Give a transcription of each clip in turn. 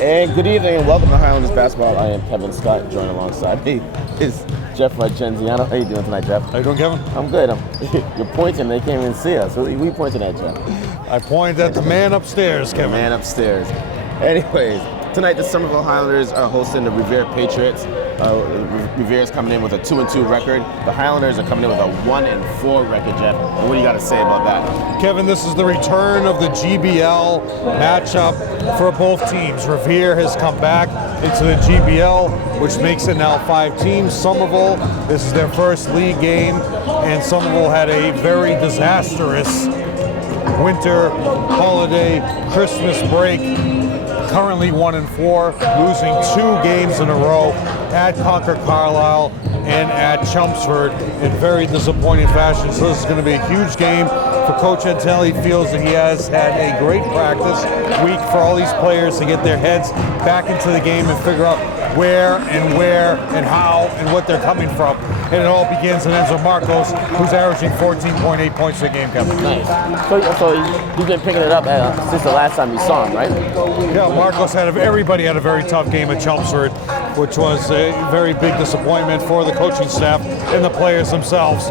And good evening and welcome to Highlanders Basketball. I am Kevin Scott, joined alongside me is Jeff Argenziano. How you doing tonight, Jeff? How you doing, Kevin? I'm good. You're pointing, they can't even see us. Who are you pointing at, Jeff? I pointed at the man upstairs, Kevin. The man upstairs. Anyways, tonight the Somerville Highlanders are hosting the Revere Patriots. Revere is coming in with a 2-2 record. The Highlanders are coming in with a 1-4 record, Jeff. What do you got to say about that? Kevin, this is the return of the GBL matchup for both teams. Revere has come back into the GBL, which makes it now 5 teams. Somerville, this is their first league game, and Somerville had a very disastrous winter, holiday, Christmas break. Currently 1-4, losing 2 games in a row at Concord Carlisle and at Chelmsford in very disappointing fashion. So this is going to be a huge game for Coach Antelli. He feels that he has had a great practice week for all these players to get their heads back into the game and figure out where and how and what they're coming from. And it all begins and ends with Marcos, who's averaging 14.8 points a game, Kevin. Nice. So you've been picking it up since the last time you saw him, right? Yeah, Marcos everybody had a very tough game at Chelmsford, which was a very big disappointment for the coaching staff and the players themselves.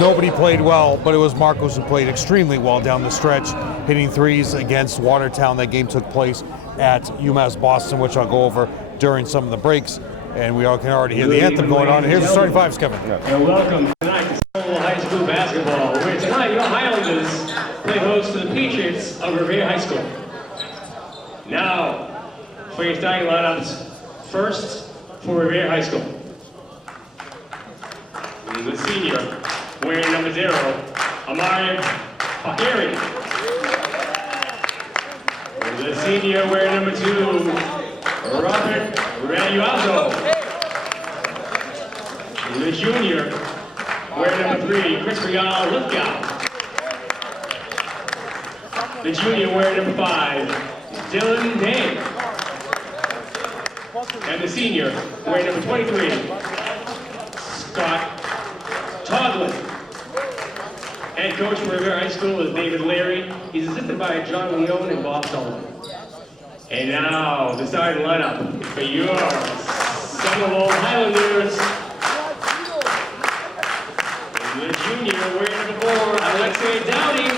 Nobody played well, but it was Marcos who played extremely well down the stretch, hitting threes against Watertown. That game took place at UMass Boston, which I'll go over during some of the breaks. And we all can already hear the anthem going on. And here's the starting fives, Kevin. And welcome tonight to Somerville High School basketball, where tonight your Highlanders play host to the Patriots of Revere High School. Now, for your starting lineups, first for Revere High School. The senior, wearing number 0, Amari Pahiri. The senior, wearing number 2, Robert Ranuazo. The junior, wearing number 3, Chris Rial Lithgow. The junior, wearing number 5, Dylan Dane. And the senior, wearing number 23, Scott Toddlin. Head coach for Revere High School is David Leary. He's assisted by John Leone and Bob Sullivan. And now, the starting lineup for your Somerville Highlanders. The junior, wearing number 4, Alexei Dowdy.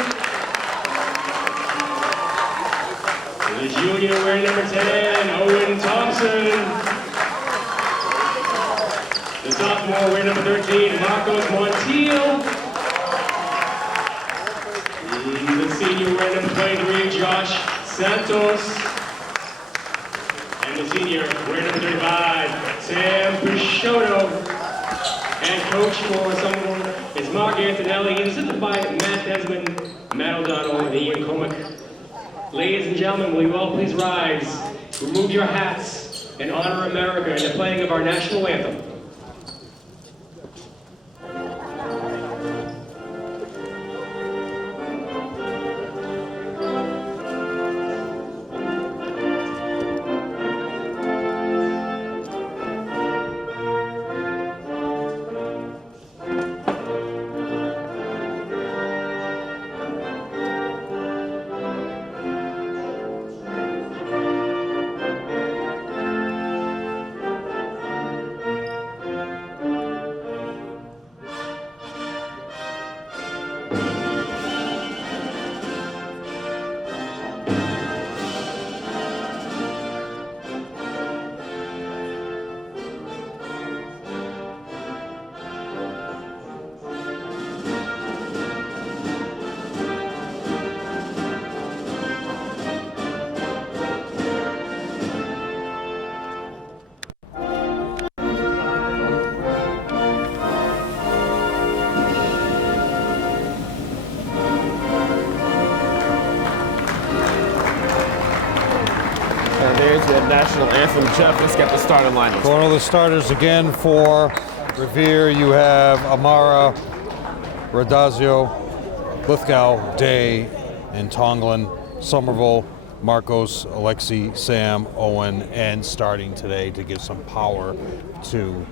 The junior, wearing number 10, Owen Thompson. The sophomore, wearing number 13, Marcos Montiel. The senior, wearing number 23, Josh Santos. And the senior, wearing number 35, Sam Picciotto. And coach for Somerville is Mark Antonelli. He's assisted by Matt Desmond, Matt O'Donnell, and Ian Comic. Ladies and gentlemen, will you all please rise, remove your hats, and honor America in the playing of our national anthem. There's the national anthem. Jeff, let's get the starting lineup. Going over the starters again for Revere. You have Amara, Radazio, Lithgow, Day, and Tonglin. Somerville, Marcos, Alexi, Sam, Owen, and starting today to give some power to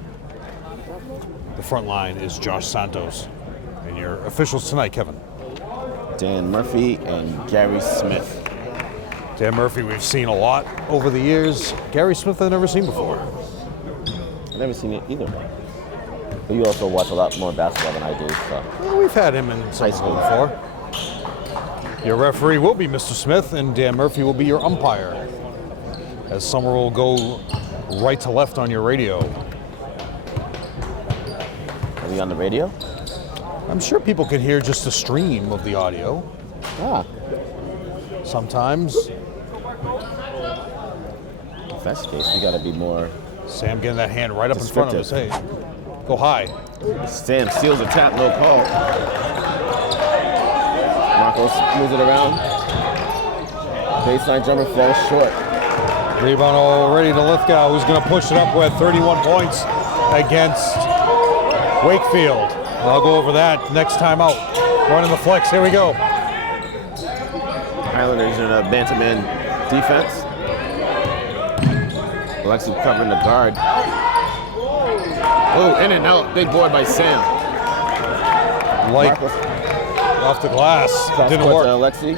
the front line is Josh Santos. And your officials tonight, Kevin. Dan Murphy and Gary Smith. Dan Murphy we've seen a lot over the years. Gary Smith I've never seen before. I've never seen it either. But you also watch a lot more basketball than I do, so. Yeah, we've had him in high school before. Your referee will be Mr. Smith, and Dan Murphy will be your umpire, as Somerville will go right to left on your radio. Are we on the radio? I'm sure people can hear just the stream of the audio. Ah. Sometimes. If that's the case, we gotta be more. Sam getting that hand right up in front of us. Hey, go high. Sam steals a tap, no call. Marcos moves it around. Baseline jumper falls short. Rebound already to Lithgow, who's going to push it up with 31 points against Wakefield. I'll go over that next time out. Running the flex, here we go. Highlanders in a bantam-man defense. Alexi covering the guard. Oh, in and out, big board by Sam. Like Marcos off the glass, didn't court work. to Alexi.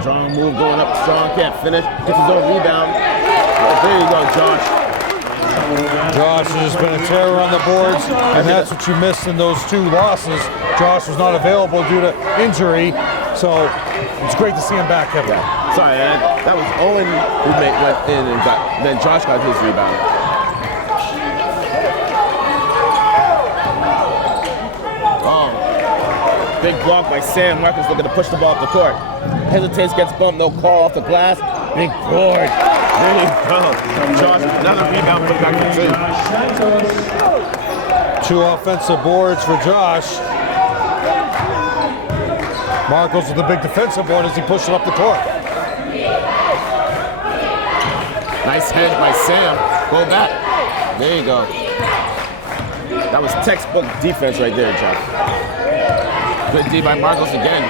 Strong move going up, strong, can't finish. Gets his own rebound. Oh, there you go, Josh. Josh has been a terror on the boards, and that's what you missed in those 2 losses. Josh was not available due to injury, so it's great to see him back, Kevin. Yeah. Sorry, that was Owen who went in and then Josh got his rebound. Oh, big block by Sam. Marcus looking to push the ball up the court. Hesitates, gets bumped, no call off the glass. Big board. There you go. Josh, another rebound, put back to 2. 2 offensive boards for Josh. Marcos with the big defensive board as he pushed it up the court. Nice head by Sam. Go back. There you go. That was textbook defense right there, Josh. Good D by Marcos again.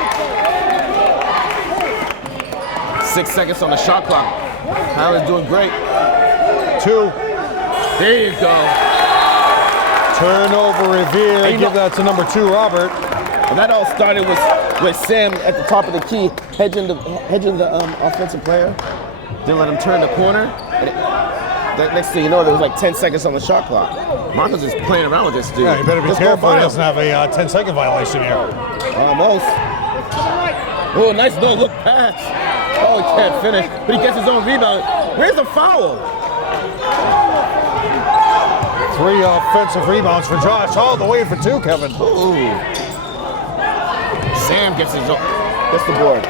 6 seconds on the shot clock. Highlanders doing great. 2. There you go. Turnover, Revere. Give that to number 2, Robert. And that all started with Sam at the top of the key, hedging the offensive player. Didn't let him turn the corner. The next thing you know, there was like 10 seconds on the shot clock. Marcos is playing around with this dude. Yeah, you better be Let's careful he doesn't have a 10-second violation here. Almost. Oh, nice no-look pass. Oh, he can't finish, but he gets his own rebound. Where's the foul? 3 offensive rebounds for Josh. All the way for 2, Kevin. Ooh. Sam gets the board.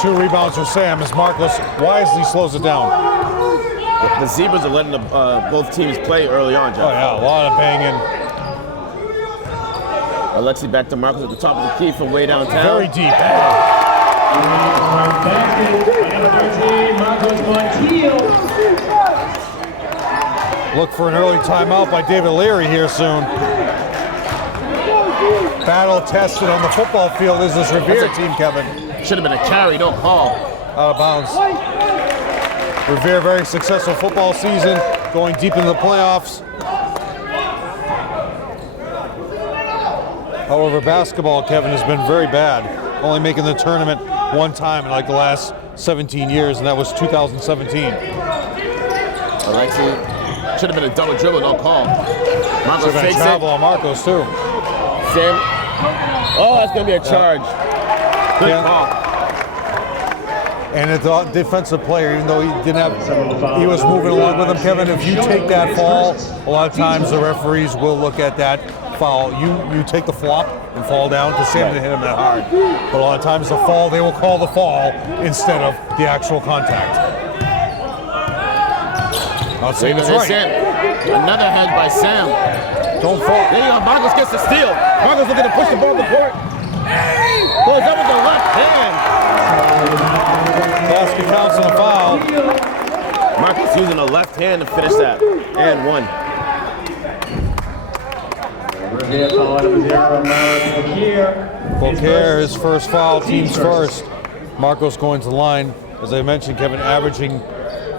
2 rebounds for Sam as Marcos wisely slows it down. The Zebras are letting both teams play early on, Jeff. Oh yeah, a lot of banging. Alexi back to Marcos at the top of the key from way downtown. Very deep. Look for an early timeout by David Leary here soon. Battle tested on the football field is this Revere team, Kevin. Should have been a carry, don't call. Out of bounds. Revere, very successful football season, going deep into the playoffs. However, basketball, Kevin, has been very bad. Only making the tournament 1 time in like the last 17 years, and that was 2017. Alexi should have been a double dribble, don't call. Marcos Should have been fakes travel it. on Marcos too. Sam. Oh, that's gonna be a charge. Good call. And the defensive player, even though he didn't have, he was moving along with him, Kevin. If you take that fall, a lot of times the referees will look at that foul. You take the flop and fall down because Sam didn't hit him that hard. But a lot of times the fall, they will call the fall instead of the actual contact. Not saying it's right. Sam. Another head by Sam. Don't fall. There you go. Marcos gets the steal. Marcos looking to push the ball up the court. Goes up with the left hand. Basket counts and a foul. Marcos using the left hand to finish that. And 1. Beaucaire, his first foul, team's first. Marcos going to the line. As I mentioned, Kevin averaging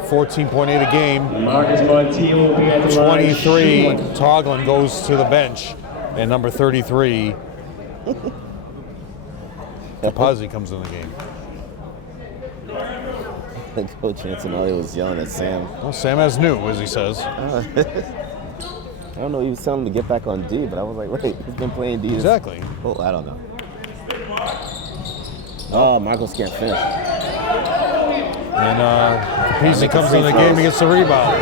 14.8 a game. Marcus Montiel will be at the line. 23, Toglin goes to the bench. And number 33, Capazzi comes in the game. Coach Antonelli was yelling at Sam. Well, Sam has new, as he says. I don't know, he was telling him to get back on D, but I was like, wait, he's been playing D. Exactly. Oh, I don't know. Oh, Marcos can't finish. And Capazzi comes in the game and gets the rebound.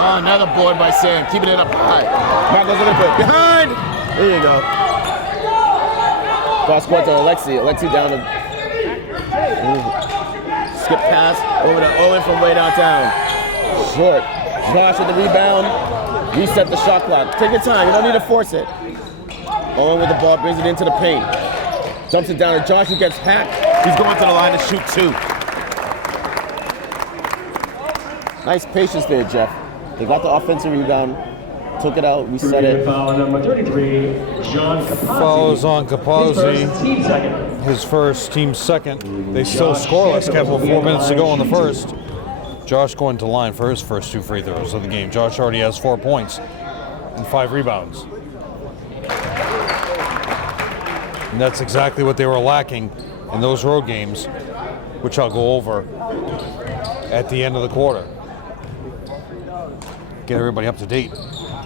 Oh, another board by Sam, keeping it up high. Marcos looking for it. Behind! There you go. Cross court to Alexi. Alexi down to... Skip pass over to Owen from way downtown. Short. Josh with the rebound. Reset the shot clock. Take your time. You don't need to force it. Owen with the ball, brings it into the paint. Dumps it down to Josh, who gets hacked. He's going to the line to shoot 2. Nice patience there, Jeff. They got the offensive rebound, took it out, reset it. Foul number 33, John Capazzi. Fouls on Capazzi. Team second. His first, team second. They still scoreless, Kevin, with 4 minutes to go in the first. Josh going to line for his first 2 free throws of the game. Josh already has 4 points and 5 rebounds. And that's exactly what they were lacking in those road games, which I'll go over at the end of the quarter. Get everybody up to date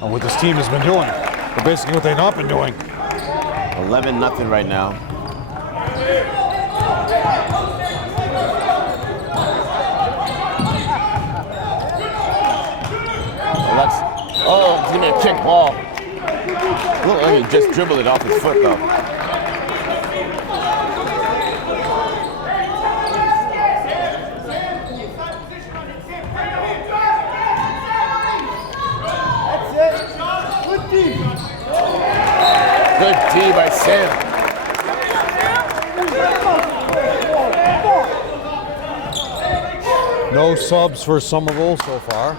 on what this team has been doing, or basically what they've not been doing. 11-0 right now. Oh, he's gonna kick ball. Look like he just dribbled it off his foot though. Good D by Sam. No subs for Somerville so far.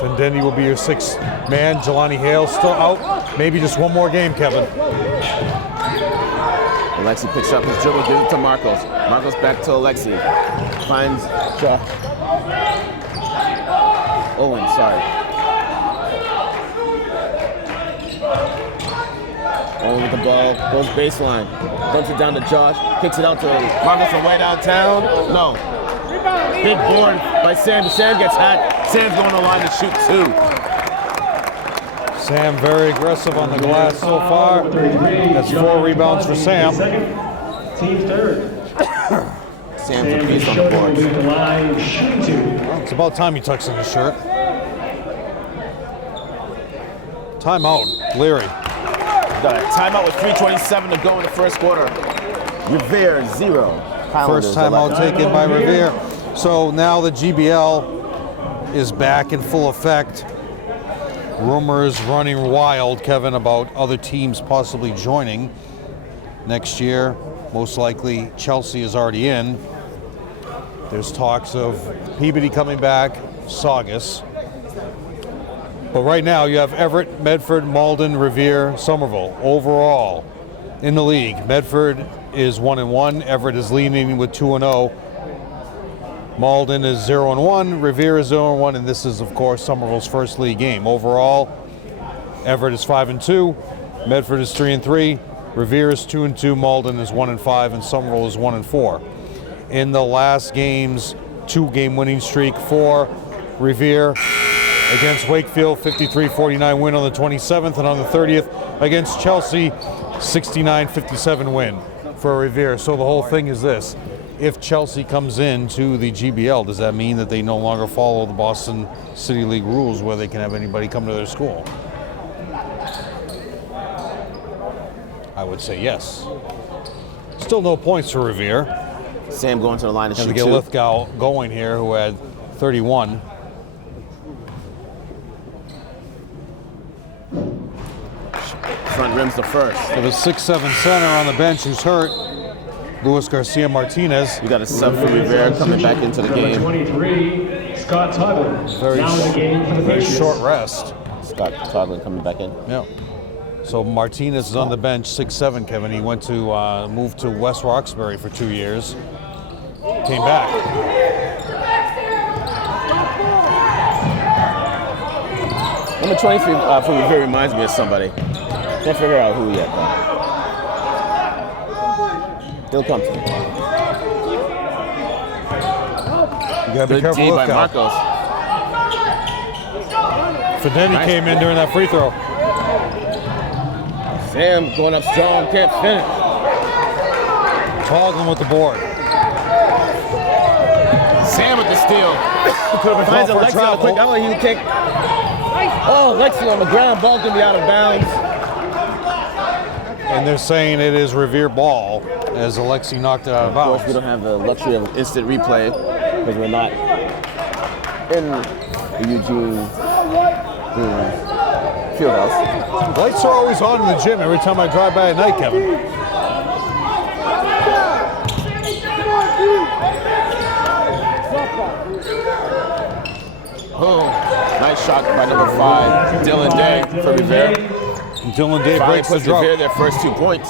Findendi will be your 6th man. Jelani Hale still out. Maybe just one more game, Kevin. Alexi picks up his dribble, gives it to Marcos. Marcos back to Alexi. Finds Josh. Owen, sorry. Owen with the ball, goes baseline. Dumps it down to Josh, kicks it out to Marcos from way downtown. No. Big board by Sam. Sam gets hacked. Sam's going to the line to shoot 2. Sam very aggressive on the glass so far. That's 4 rebounds for Sam. Team third. Sam's a piece on the board. Well, it's about time he tucks in his shirt. Timeout, Leary. Got a timeout with 3:27 to go in the first quarter. Revere 0. Highlanders First timeout 11. taken by Revere. So now the GBL is back in full effect. Rumors running wild, Kevin, about other teams possibly joining next year. Most likely Chelsea is already in. There's talks of Peabody coming back, Saugus. But right now you have Everett, Medford, Malden, Revere, Somerville. Overall in the league, Medford is 1-1. Everett is leading with 2-0. Malden is 0-1. Revere is 0-1, and this is, of course, Somerville's first league game. Overall, Everett is 5-2. Medford is 3-3. Revere is 2-2. Malden is 1-5, and Somerville is 1-4. In the last game's 2-game winning streak for Revere against Wakefield, 53-49 win on the 27th, and on the 30th against Chelsea, 69-57 win for Revere. So the whole thing is this. If Chelsea comes into the GBL, does that mean that they no longer follow the Boston City League rules where they can have anybody come to their school? I would say yes. Still no points for Revere. Sam going to the line to shoot And to get 2. Lithgow going here, who had 31. Front rims the first. There was 6'7" center on the bench who's hurt. Luis Garcia Martinez. We got a sub for Rivera coming back into the game. 23, Scott Toddler. Now in the game for the Very Patriots. short rest. Scott Toddler coming back in. Yeah. So Martinez is on the bench, 6'7", Kevin. He went to move to West Roxbury for 2 years. Came back. Number 23 for Revere reminds me of somebody. Can't figure out who yet, though. He'll come to me. You gotta be Good careful D with by Marcos. Fideni Nice. came in during that free throw. Sam going up strong, can't finish. Toggling with the board. Sam with the steal. Could have been Finds called for Alexi on a quick travel. alley, he kick. Oh, Alexi on the ground, ball gonna be out of bounds. And they're saying it is Revere ball as Alexi knocked it out of Of course, we bounds. don't have the luxury of instant replay because we're not in the Eugene Fieldhouse. Lights are always on in the gym every time I drive by at night, Kevin. Oh, nice shot by number 5, Dylan Day for Revere. Dylan Day Finally breaks the puts drought. Revere their first 2 points.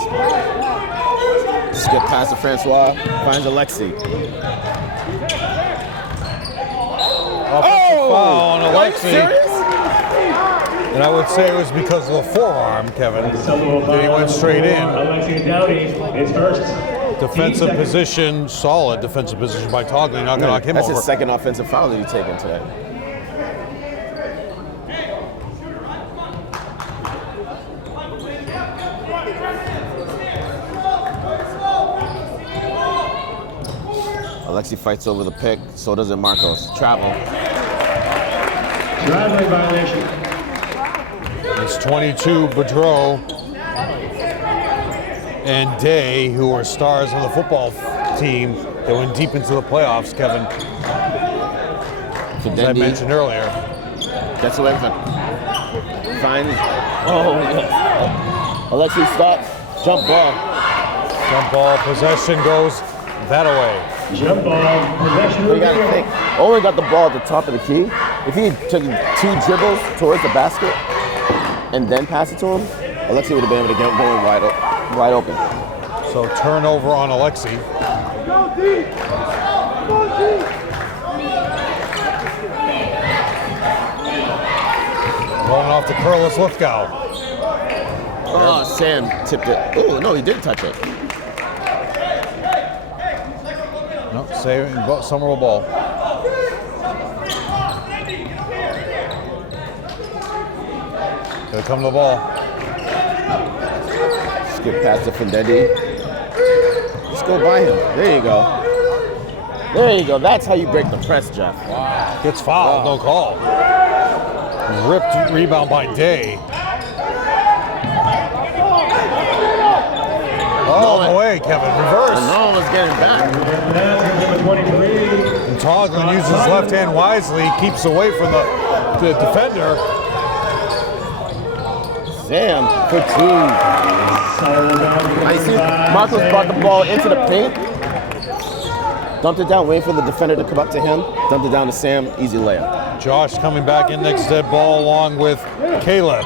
Skip pass to Francois, finds Alexi. Offensive foul on Are you Alexi. serious? And I would say it was because of the forearm, Kevin, that he went straight in. Alexi Dowdy is first. Defensive position, solid defensive position by Toggling, not gonna knock him That's over. his second offensive foul that he's taken today. Alexi fights over the pick, so does it Marcos. Travel. Driveway violation. It's 22, Boudreau and Day, who are stars on the football team that went deep into the playoffs, Kevin, as I Fidendi mentioned earlier. gets away from it. Finds. Oh, yes. Alexi stops. Jump ball. Jump ball, possession goes that away. Jump ball. Possession. But you gotta think. Owen got the ball at the top of the key. If he took 2 dribbles towards the basket and then passed it to him, Alexi would have been able to get going wide open. So turnover on Alexi. Running off the curless Lithgow. Oh, Sam tipped it. Oh, no, he did touch it. No, saving Somerville ball. Gotta come to the ball. Skip past to Fidendi. Just go by him. There you go. There you go. That's how you break the press, Jeff. Gets fouled, no call. Ripped rebound by Day. All the way, Kevin. And Reverse. no one was getting back. Number 23. And Toglin uses his left hand wisely, keeps away from the defender. Sam for 2. I see Marcos brought the ball into the paint. Dumped it down, waiting for the defender to come up to him. Dumped it down to Sam, easy layup. Josh coming back in next to that ball along with Caleb.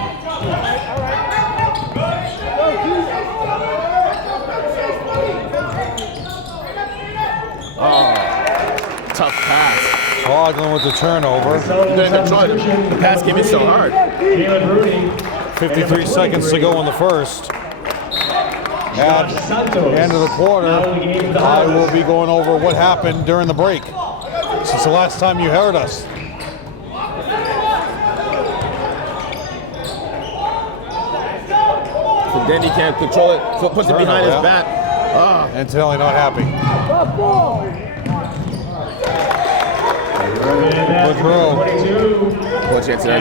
Tough pass. Toglin with the turnover. Couldn't control it. The pass came in so hard. Caleb Rooney. 53 seconds to go in the first. At the end of the quarter, I will be going over what happened during the break. Since the last time you heard us. So then he can't control it, so puts it behind his back. And Telly not happy. Boudreau. 22. One chance there.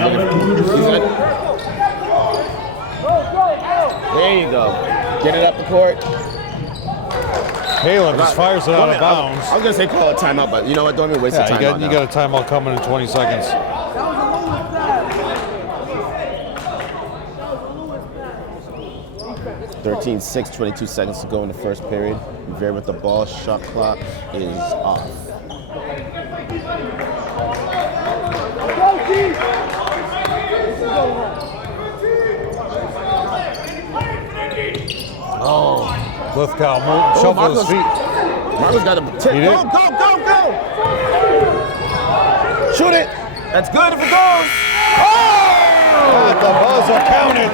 There you go. Get it up the court. Caleb just fires it out of bounds. I was gonna say call a timeout, but you know what? Don't even waste the Yeah, timeout. you got a timeout coming in 20 seconds. Now. 13-6, 22 seconds to go in the first period. Revere with the ball. Shot clock is off. Oh, Lithgow shuffle his feet. Marcos got a tip. He did. Go, go, go, go! Shoot it. That's good if it goes. Oh! At the buzzer, count it.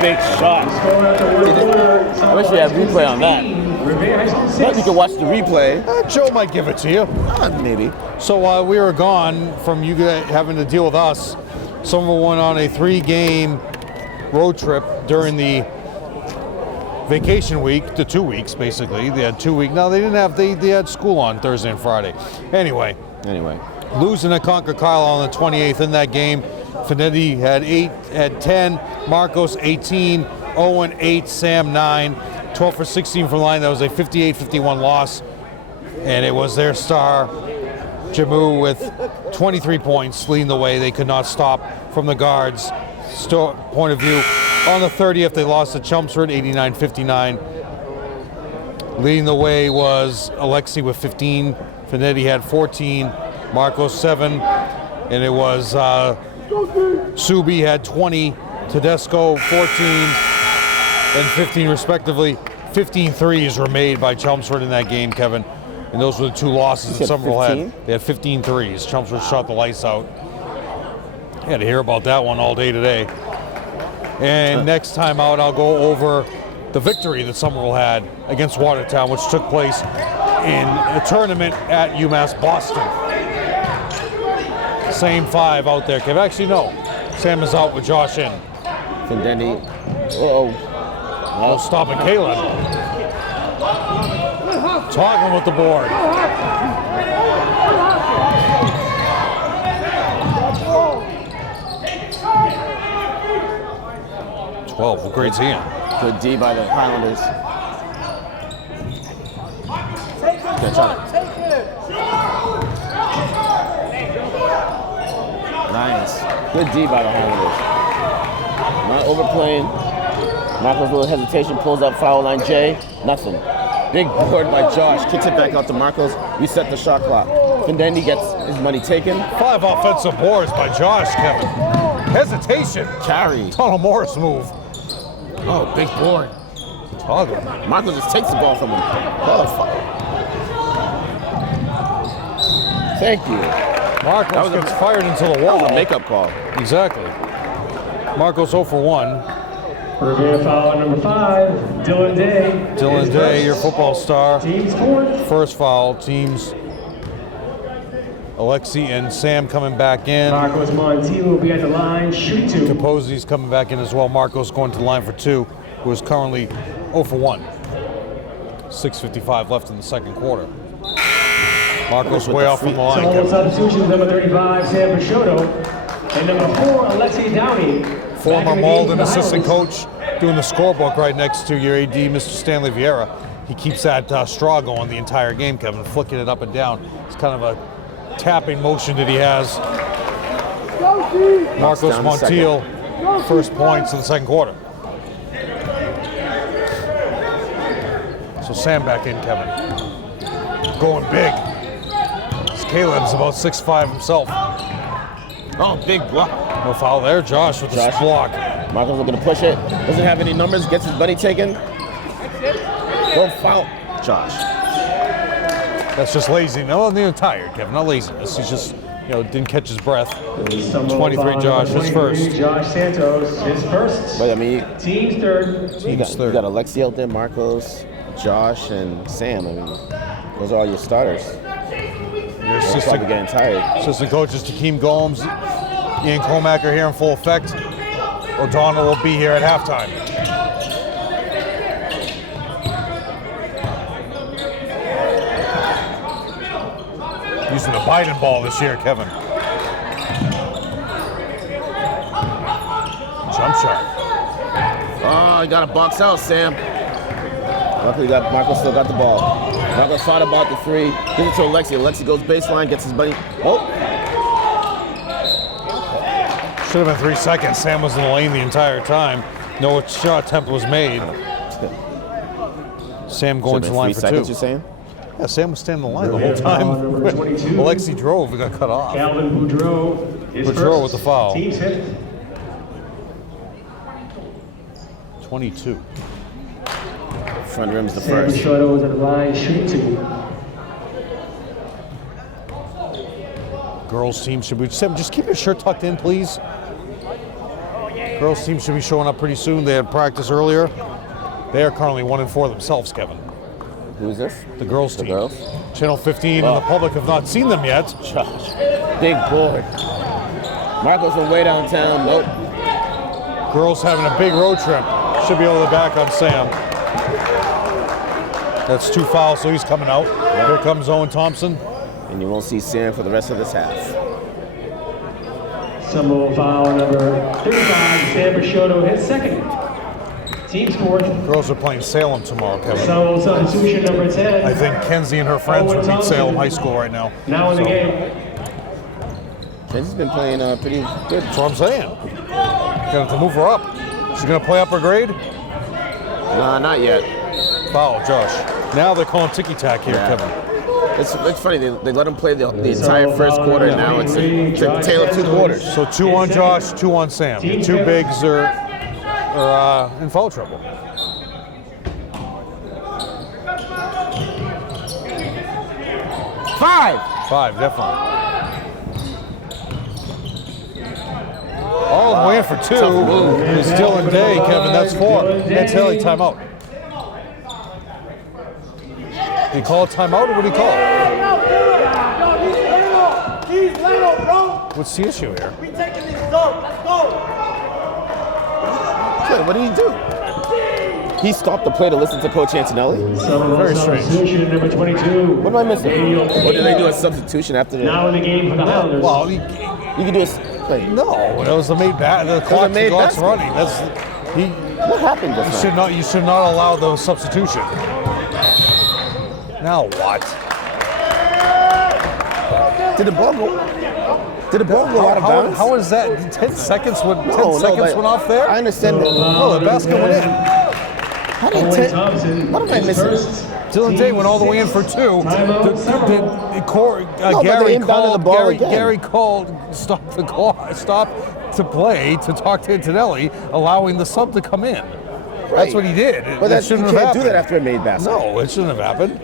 Big shot. I wish we had replay on that. But you can watch the replay. Joe might give it to you. Maybe. So while we were gone from you guys having to deal with us, Somerville went on a 3-game road trip during the vacation week, the 2 weeks basically. They had 2 weeks. No, they didn't have. They had school on Thursday and Friday. Anyway, losing to Concord Carlisle on the 28th in that game. Finetti had 10, Marcos 18, Owen 8, Sam 9, 12 for 16 from the line. That was a 58-51 loss, and it was their star, Jamu, with 23 points leading the way. They could not stop from the guards' point of view. On the 30th, they lost to Chelmsford 89-59. Leading the way was Alexi with 15. Finetti had 14, Marcos 7, and it was Subi had 20, Tedesco 14 and 15 respectively. 15 threes were made by Chelmsford in that game, Kevin. And those were the 2 losses that Somerville had. They had 15 threes. Chelmsford shot the lights out. I had to hear about that one all day today. And next time out, I'll go over the victory that Somerville had against Watertown, which took place in a tournament at UMass Boston. Same 5 out there, Kev. Actually, no. Sam is out with Josh in. Finetti. Uh-oh. No stopping Caleb. Talking with the board. 12. What grade's he in? Good D by the Highlanders. Good shot. Nice. Good D by the Highlanders. Not overplaying. Marco's little hesitation, pulls up foul line J. Nothing. Big board by Josh. Kicks it back out to Marcos. Reset the shot clock. And then he gets his money taken. 5 offensive boards by Josh, Kevin. Hesitation. Carry. Tunnel Morris move. Oh, big board. Toggle. Marcos just takes the ball from him. Oh, fuck. Thank you. Marcos gets fired into the wall. That was a makeup call. Exactly. Marcos 0 for 1. Revere foul number 5, Dylan Day. Dylan Day, your football star. Team's fourth. First foul. Teams Alexi and Sam coming back in. Marcos Montiel will be at the line, shoot 2. Capozzi's coming back in as well. Marcos going to the line for 2, who is currently 0 for 1. 6:55 left in the second quarter. Marcos way off from the line. So substitutions, number 35, Sam Peixoto, and number 4, Alexi Downey. Former Malden assistant coach, doing the scorebook right next to your AD, Mr. Stanley Vieira. He keeps that straw going the entire game, Kevin, flicking it up and down. It's kind of a tapping motion that he has. Marcos Montiel, first points in the second quarter. So Sam back in, Kevin. Going big. Caleb's about 6'5" himself. Oh, big block. No foul there. Josh with the block. Marcos looking to push it. Doesn't have any numbers. Gets his buddy taken. Don't foul Josh. That's just lazy. No, not even tired, Kevin. Not laziness. He's just, didn't catch his breath. 23, Josh. His first. Josh Santos, his first. But I mean, Team's third. You got Alexi out there, Marcos, Josh, and Sam. I mean, those are all your starters. Your probably getting tired. Assistant coaches Takeem Gomes, Ian Comacker here in full effect. O'Donnell will be here at halftime. Using the Biden ball this year, Kevin. Jump shot. Oh, he got a box out, Sam. Luckily, Marcos still got the ball. Marcos thought about the 3. Gives it to Alexi. Alexi goes baseline, gets his buddy. Oh! Should have been 3 seconds. Sam was in the lane the entire time. No shot attempt was made. Sam going to the line for 2. Seconds, you're saying? Yeah, Sam was standing in the line the whole time. Alexi drove and got cut off. Calvin Boudreau is Boudreau with the foul. Team's fifth. 22. Front rim's the Sam first. Peixoto is at the line, shooting 2. Girls team should be, Sam, just keep your shirt tucked in, please. Girls team should be showing up pretty soon. They had practice earlier. They are currently 1-4 themselves, Kevin. Who's this? The girls team. The girls? Channel 15 and the public have not seen them yet. Josh, big board. Marco's from way downtown. Nope. Girls having a big road trip. Should be able to back on Sam. That's 2 fouls, so he's coming out. Yep. Here comes Owen Thompson. And you won't see Sam for the rest of this half. Somerville foul number 35, Sam Pashotto, his second. Team's fourth. Girls are playing Salem tomorrow, Kevin. Somerville substitution number 10. I think Kenzie and her friends would beat Salem High School right now. Now in the game. Kenzie's been playing pretty good. That's what I'm saying. Gonna have to move her up. She's gonna play up her grade? Nah, not yet. Foul, Josh. Now they're calling ticky-tack here, Yeah. Kevin. It's funny, they let him play the entire first quarter, and now it's a tale of 2 quarters. So 2 on Josh, 2 on Sam. Your 2 bigs are in foul trouble. Five, definitely. Oh, we're in for 2. It's Dylan Day, Kevin. That's 4. That's Haley timeout. Did he call a timeout, or what did he call it? What's the issue here? We taking this zone. Let's go. What did he do? He stopped the play to listen to Coach Antonelli? Very strange. Substitution number 22. What am I missing? Or did they do a substitution after the... Now in the game for the Highlanders. Well, You can do a... Like, no, it was a made bat. The clock's basket. running. what happened just now? You should not allow the substitution. Now what? Did the ball go out of bounds? How is that? 10 seconds went, 10 No, seconds but went off there? I understand that. No, the basket went in. How did Owen 10? Thompson, What am I his missing? first. Dylan Day went all the way in for 2. No, but they inbounded the ball again. Gary called stop the clock, stop to play to talk to Antonelli, allowing the sub to come in. That's Right. what he did. But It you shouldn't have can't happened. do that after a made basket. No, it shouldn't have happened.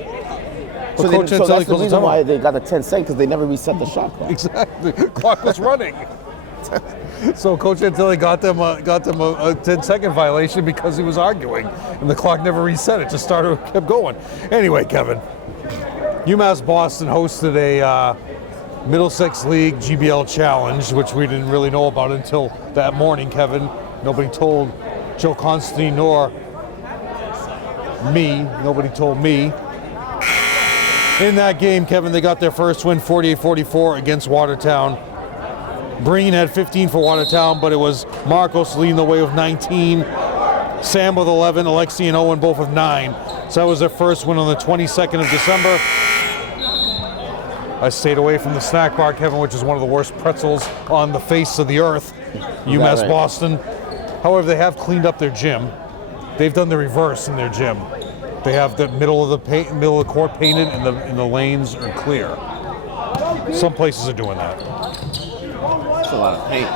So, But Coach so Antonelli that's the calls reason timeout. why they got the 10 seconds, because they never reset the shot clock. Exactly. Clock was running. So Coach Antilli got them a 10-second violation because he was arguing, and the clock never reset. It just kept going. Anyway, Kevin, UMass Boston hosted a Middlesex League GBL Challenge, which we didn't really know about until that morning, Kevin. Nobody told Joe Constantine nor me. Nobody told me. In that game, Kevin, they got their first win, 48-44 against Watertown. Breen had 15 for Watertown, but it was Marcos leading the way with 19, Sam with 11, Alexi and Owen both with 9. So that was their first win on the 22nd of December. I stayed away from the snack bar, Kevin, which is one of the worst pretzels on the face of the earth. UMass right? Boston. However, they have cleaned up their gym. They've done the reverse in their gym. They have the middle of the court painted, and the lanes are clear. Some places are doing that. That's a lot of paint.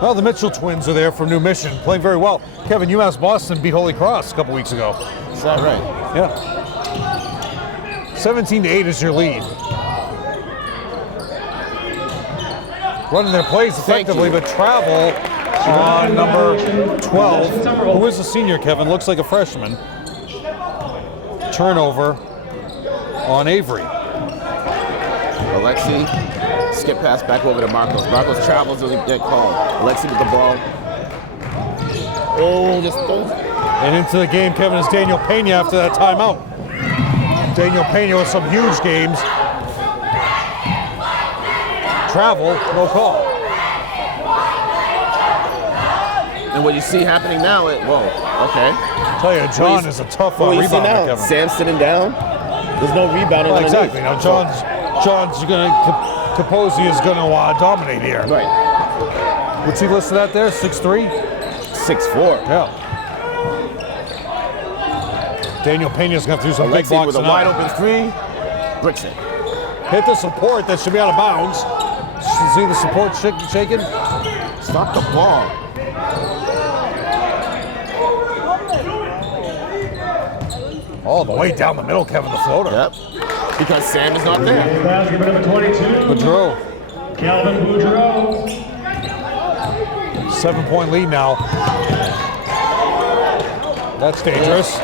Well, the Mitchell twins are there from New Mission, playing very well. Kevin, UMass Boston beat Holy Cross a couple weeks ago. Is that right? Yeah. 17-8 is your lead. Running their plays effectively, but travel on number 12, who is a senior, Kevin, looks like a freshman. Turnover on Avery. Alexi, skip pass back over to Marcos. Marcos travels, doesn't get called. Alexi with the ball. Oh, just And into the game, Kevin, is Daniel Pena after that timeout. Daniel Pena with some huge games. Travel, no call. And what you see happening now, whoa, okay. Tell you, John is a tough What you see rebounder, now, Kevin. Sam sitting down. There's no rebounding Well, underneath. exactly. Now John's going to, Capozzi is going to dominate here. Right. What's he listed at there? 6'3"? 6'4". Yeah. Daniel Pena's going to do some big Alexi blocks with a tonight. wide open 3. Bricks it. Hit the support that should be out of bounds. See the support shaking? Stop the ball. All the way down the middle, Kevin, the floater. Yep. because Sam is not there. Basket for number 22. Boudreau, Calvin Boudreau. 7-point lead now. That's dangerous.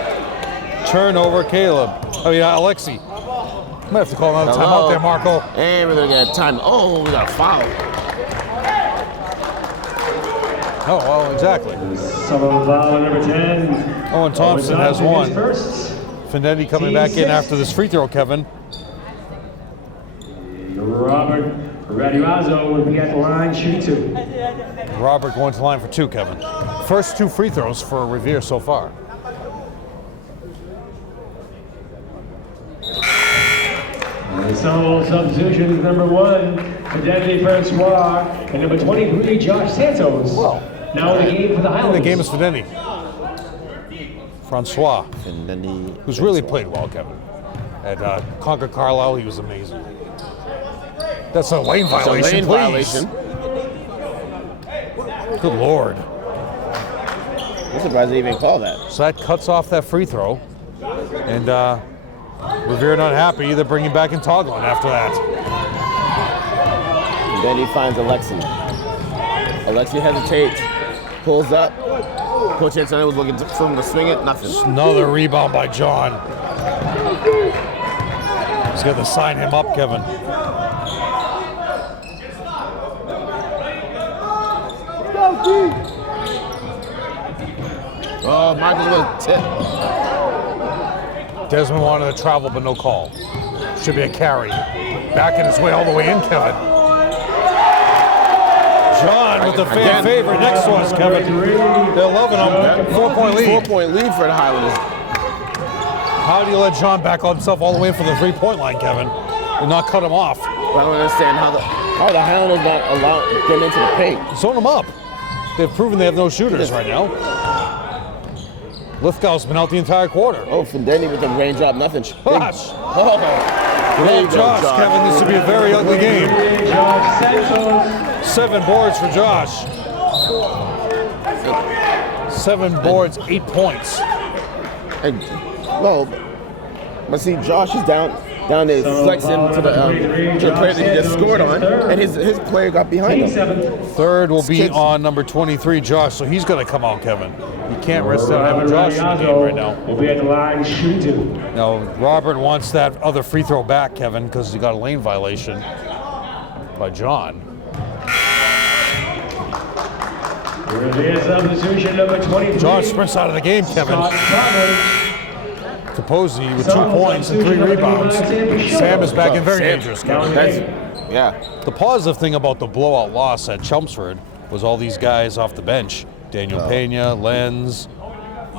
Turnover, Caleb. Oh yeah, Alexi. Might have to call another timeout there, Marco. And we're gonna get time. Oh, we got a foul. Oh, well, exactly. Somerville foul number 10. Owen Thompson has one. First. Finetti coming back in after this free throw, Kevin. Robert Radioazzo will be at the line, shooting 2. Robert going to the line for 2, Kevin. First 2 free throws for Revere so far. And Somerville substitutions number 1, Fidelity Francois, and number 23, Josh Santos. Well, Now in the game for the Highlanders. the game is Finetti. Francois, Finetti, who's really played well, Kevin. At Concord Carlisle, he was amazing. That's a lane violation, please. Good Lord. I'm surprised they even call that. So that cuts off that free throw. And Revere not happy. They're bringing back in Toglin after that. And then he finds Alexi. Alexi hesitates, pulls up. Coach Antonio was looking for him to swing it, nothing. Another rebound by John. He's got to sign him up, Kevin. Oh, Michael's with a tip. Desmond wanted to travel, but no call. Should be a carry. Backing his way all the way in, Kevin. John with the fan favorite next to us, Kevin. They're loving him. 4-point lead. 4-point lead for the Highlanders. How do you let John back on himself all the way in for the 3-point line, Kevin? And not cut him off. I don't understand how the Highlanders not allowed them into the paint. Zone them up. They've proven they have no shooters right now. Lithgow's been out the entire quarter. Oh, Finetti with the raindrop, nothing. Josh. Oh, there you go, Josh, Kevin, this would be a very ugly game. 7 boards for Josh. 7 boards, 8 points. And, no, but see, Josh is down there flexing to the player that he just scored on, and his player got behind him. Third will be on number 23, Josh, so he's going to come out, Kevin. You can't rest down having Josh in the game right now. Will be at the line, shooting 2. Now, Robert wants that other free throw back, Kevin, because he got a lane violation by John. Revere substitution number 23. John sprints out of the game, Kevin. Kaposi with 2 points and 3 rebounds. Sam is back in very dangerous, Kevin. The positive thing about the blowout loss at Chelmsford was all these guys off the bench. Daniel Pena, Lenz,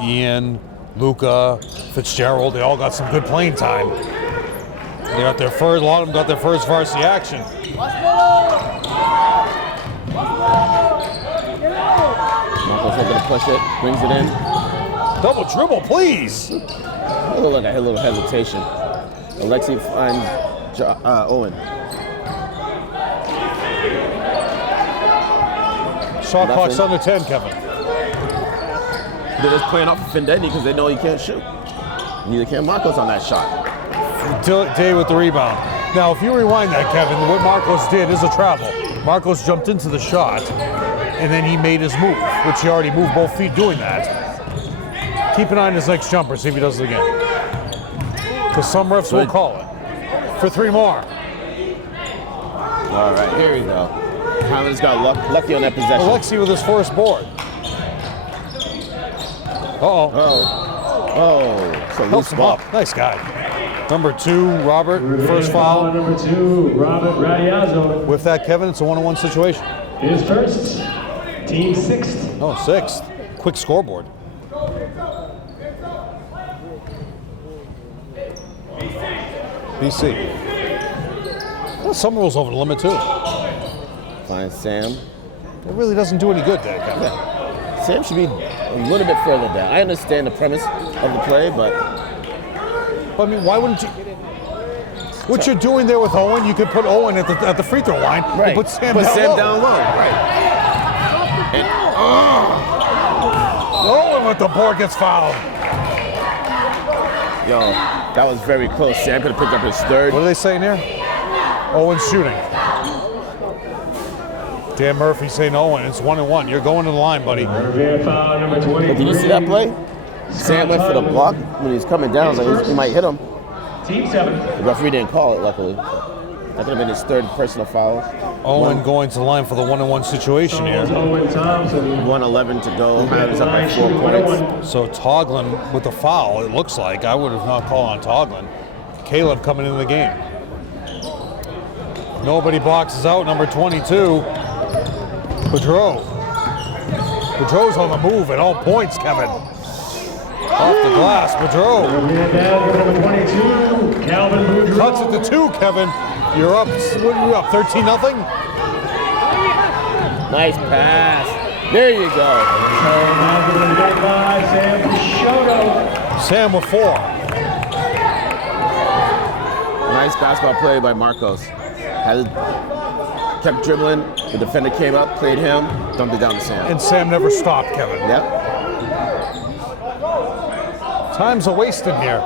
Ian, Luca, Fitzgerald, they all got some good playing time. They got their first, a lot of them got their first varsity action. Marco's looking to push it, brings it in. Double dribble, please. Oh, look at a little hesitation. Alexi finds Owen. Shot clock's under 10, Kevin. They're just playing off of Finetti because they know he can't shoot. Neither can Marcos on that shot. Day with the rebound. Now, if you rewind that, Kevin, what Marcos did is a travel. Marcos jumped into the shot, and then he made his move, which he already moved both feet doing that. Keep an eye on his next jumper, see if he does it again. Because some refs will call it. For 3 more. All right, here we go. Highlanders got lucky on that possession. Alexi with his first board. Uh-oh. So Helps him up. Nice guy. Number 2, Robert, first foul. Number 2, Robert Radioazzo. With that, Kevin, it's a 1-on-1 situation. His first, team 6th. Oh, 6th. Quick scoreboard. BC. Well, Somerville's over the limit, too. Finds Sam. It really doesn't do any good there, Kevin. Yeah. Sam should be a little bit further down. I understand the premise of the play, but I mean, why wouldn't you? What you're doing there with Owen, you could put Owen at the free throw line. right. And put Sam down low. Right. And, Owen with the board gets fouled. Yo, that was very close. Sam could have picked up his third. What are they saying here? Owen shooting. Dan Murphy saying Owen, it's 1-1. You're going to the line, buddy. Revere foul number 23. Did you see that play? Sam went for the block when he was coming down. I was like, he might hit him. Team 7. The referee didn't call it, luckily. That could have been his third personal foul. Owen going to the line for the 1-1 situation here. Owen Thompson. 1:11 to go. Highlanders up by 4 points. So Toglin with the foul, it looks like. I would have not called on Toglin. Caleb coming into the game. Nobody boxes out, number 22. Boudreau. Boudreau's on the move at all points, Kevin. Off the glass, Boudreau. Revere down, number 22. Calvin Boudreau. Cuts it to 2, Kevin. You're up, what are you up, 13-0? Nice pass. There you go. Now given by Sam Picciotto. Sam with 4. Nice basketball play by Marcos. Kept dribbling. The defender came up, played him, dumped it down to Sam. And Sam never stopped, Kevin. Yep. Time's a wasting here.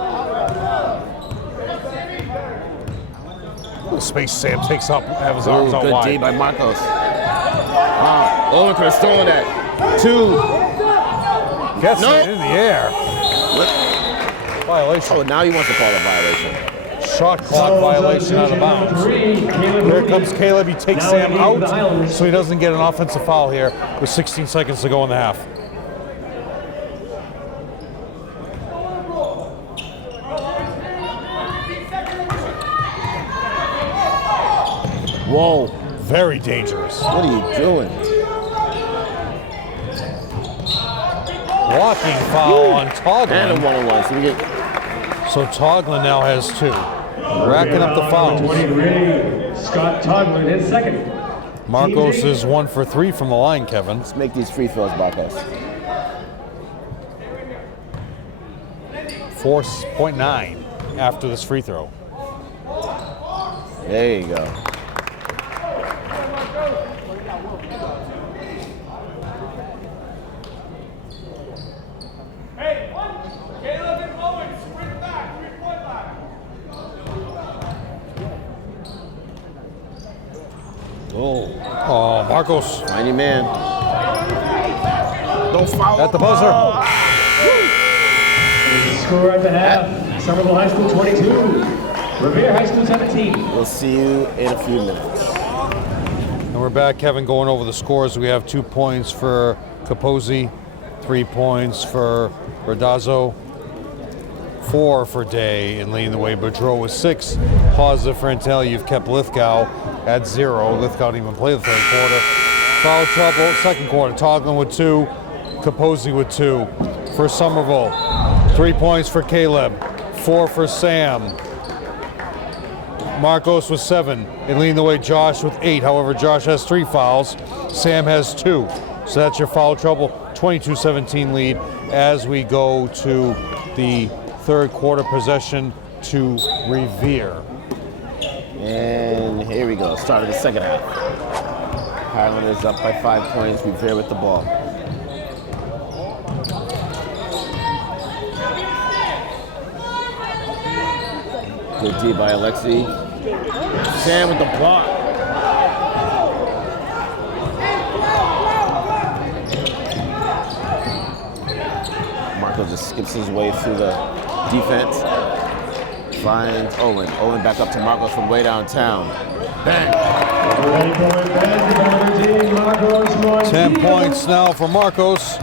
The space Sam takes up, have his arms out Good wide. D by Marcos. Wow. Owen could have stolen that. 2. Gets No. it in the air. What? Violation. Oh, now he wants to call a violation. Shot clock violation out of bounds. Here comes Caleb. He takes Sam out so he doesn't get an offensive foul here with 16 seconds to go in the half. Whoa. Very dangerous. What are you doing? Blocking foul on And a Toglin. 1-on-1. So we get So Toglin now has 2. Racking up the fouls. 23. Scott Toglin his second. Marcos is 1 for 3 from the line, Kevin. let's make these free throws, Marcos. 4.9 after this free throw. There you go. Oh, Marcos Find your man. Don't foul at the him. buzzer. Score at the half. Somerville High School 22. Revere High School 17. We'll see you in a few minutes. And we're back, Kevin, going over the scores. We have 2 points for Capozzi, 3 points for Verdazzo, 4 for Day, and leading the way, Boudreau with 6. Positive for Intel. You've kept Lithgow at 0. Lithgow didn't even play the third quarter. Foul trouble, second quarter. Toglin with 2, Capozzi with 2. For Somerville, 3 points for Caleb, 4 for Sam. Marcos with 7, and leading the way, Josh with 8. However, Josh has 3 fouls. Sam has 2. So that's your foul trouble. 22-17 lead as we go to the third quarter possession to Revere. And here we go. Start of the second half. Highlanders up by 5 points. Revere with the ball. Good D by Alexi. Sam with the block. Marco just skips his way through the defense. Finds Owen. Owen back up to Marcos from way downtown. Bang! 10 points now for Marcos.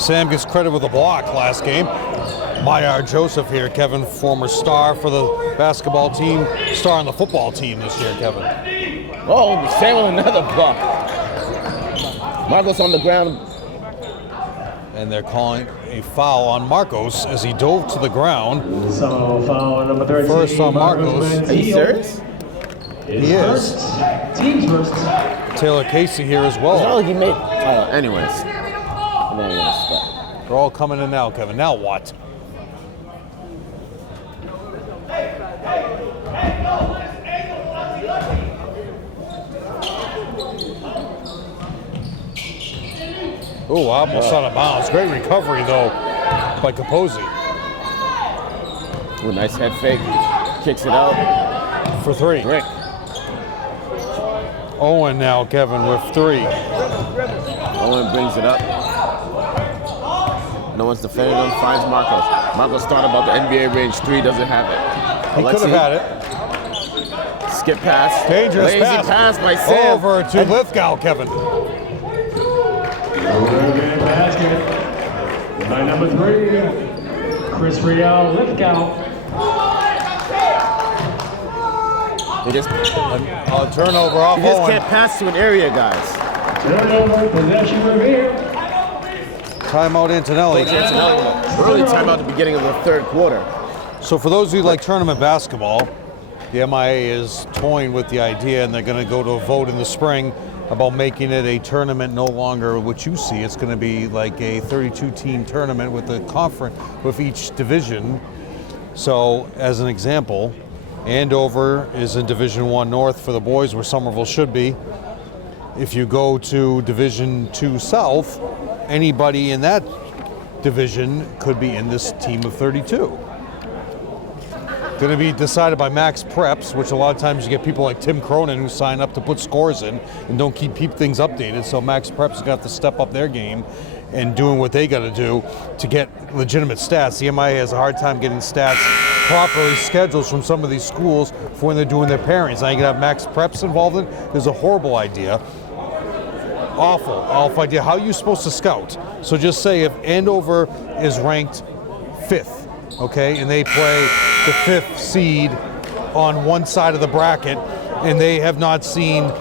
Sam gets credit with a block last game. Mayar Joseph here, Kevin, former star for the basketball team, star on the football team this year, Kevin. Oh, Sam with another block. Marcos on the ground. And they're calling a foul on Marcos as he dove to the ground. So foul on number 13. First on Marcos. Are you serious? He is. Team's first. Taylor Casey here as It's not well. like he made. Anyways. They're all coming in now, Kevin. Now what? Oh, almost out of bounds. Great recovery, though, by Capozzi. Ooh, nice head fake. Kicks it out. For 3. Rick. Owen now, Kevin, with 3. Owen brings it up. No one's defending him. Finds Marcos. Marcos thought about the NBA range 3. Doesn't have it. He could have had it. Skip pass. Dangerous Lazy pass. pass by Sam. Over to Lithgow, Kevin. Good basket by number 3, Chris Riel Lithgow. He just Turnover off Owen. can't pass to an area, guys. Turnover, possession Revere. Timeout Antonelli. Coach Antonelli, early timeout at the beginning of the 3rd quarter. So for those of you who like tournament basketball, the MIA is toying with the idea, and they're going to go to a vote in the spring about making it a tournament no longer what you see. It's going to be like a 32-team tournament with a conference with each division. So as an example, Andover is in Division 1 North for the boys, where Somerville should be. If you go to Division 2 South, anybody in that division could be in this team of 32. Going to be decided by max preps, which a lot of times you get people like Tim Cronin who sign up to put scores in and don't keep things updated. So max preps got to step up their game and doing what they got to do to get legitimate stats. The MIA has a hard time getting stats properly scheduled from some of these schools for when they're doing their pairings. Now you can have max preps involved in it. There's a horrible idea. Awful idea. How are you supposed to scout? So just say if Andover is ranked 5th, okay, and they play the 5th seed on one side of the bracket, and they have not seen,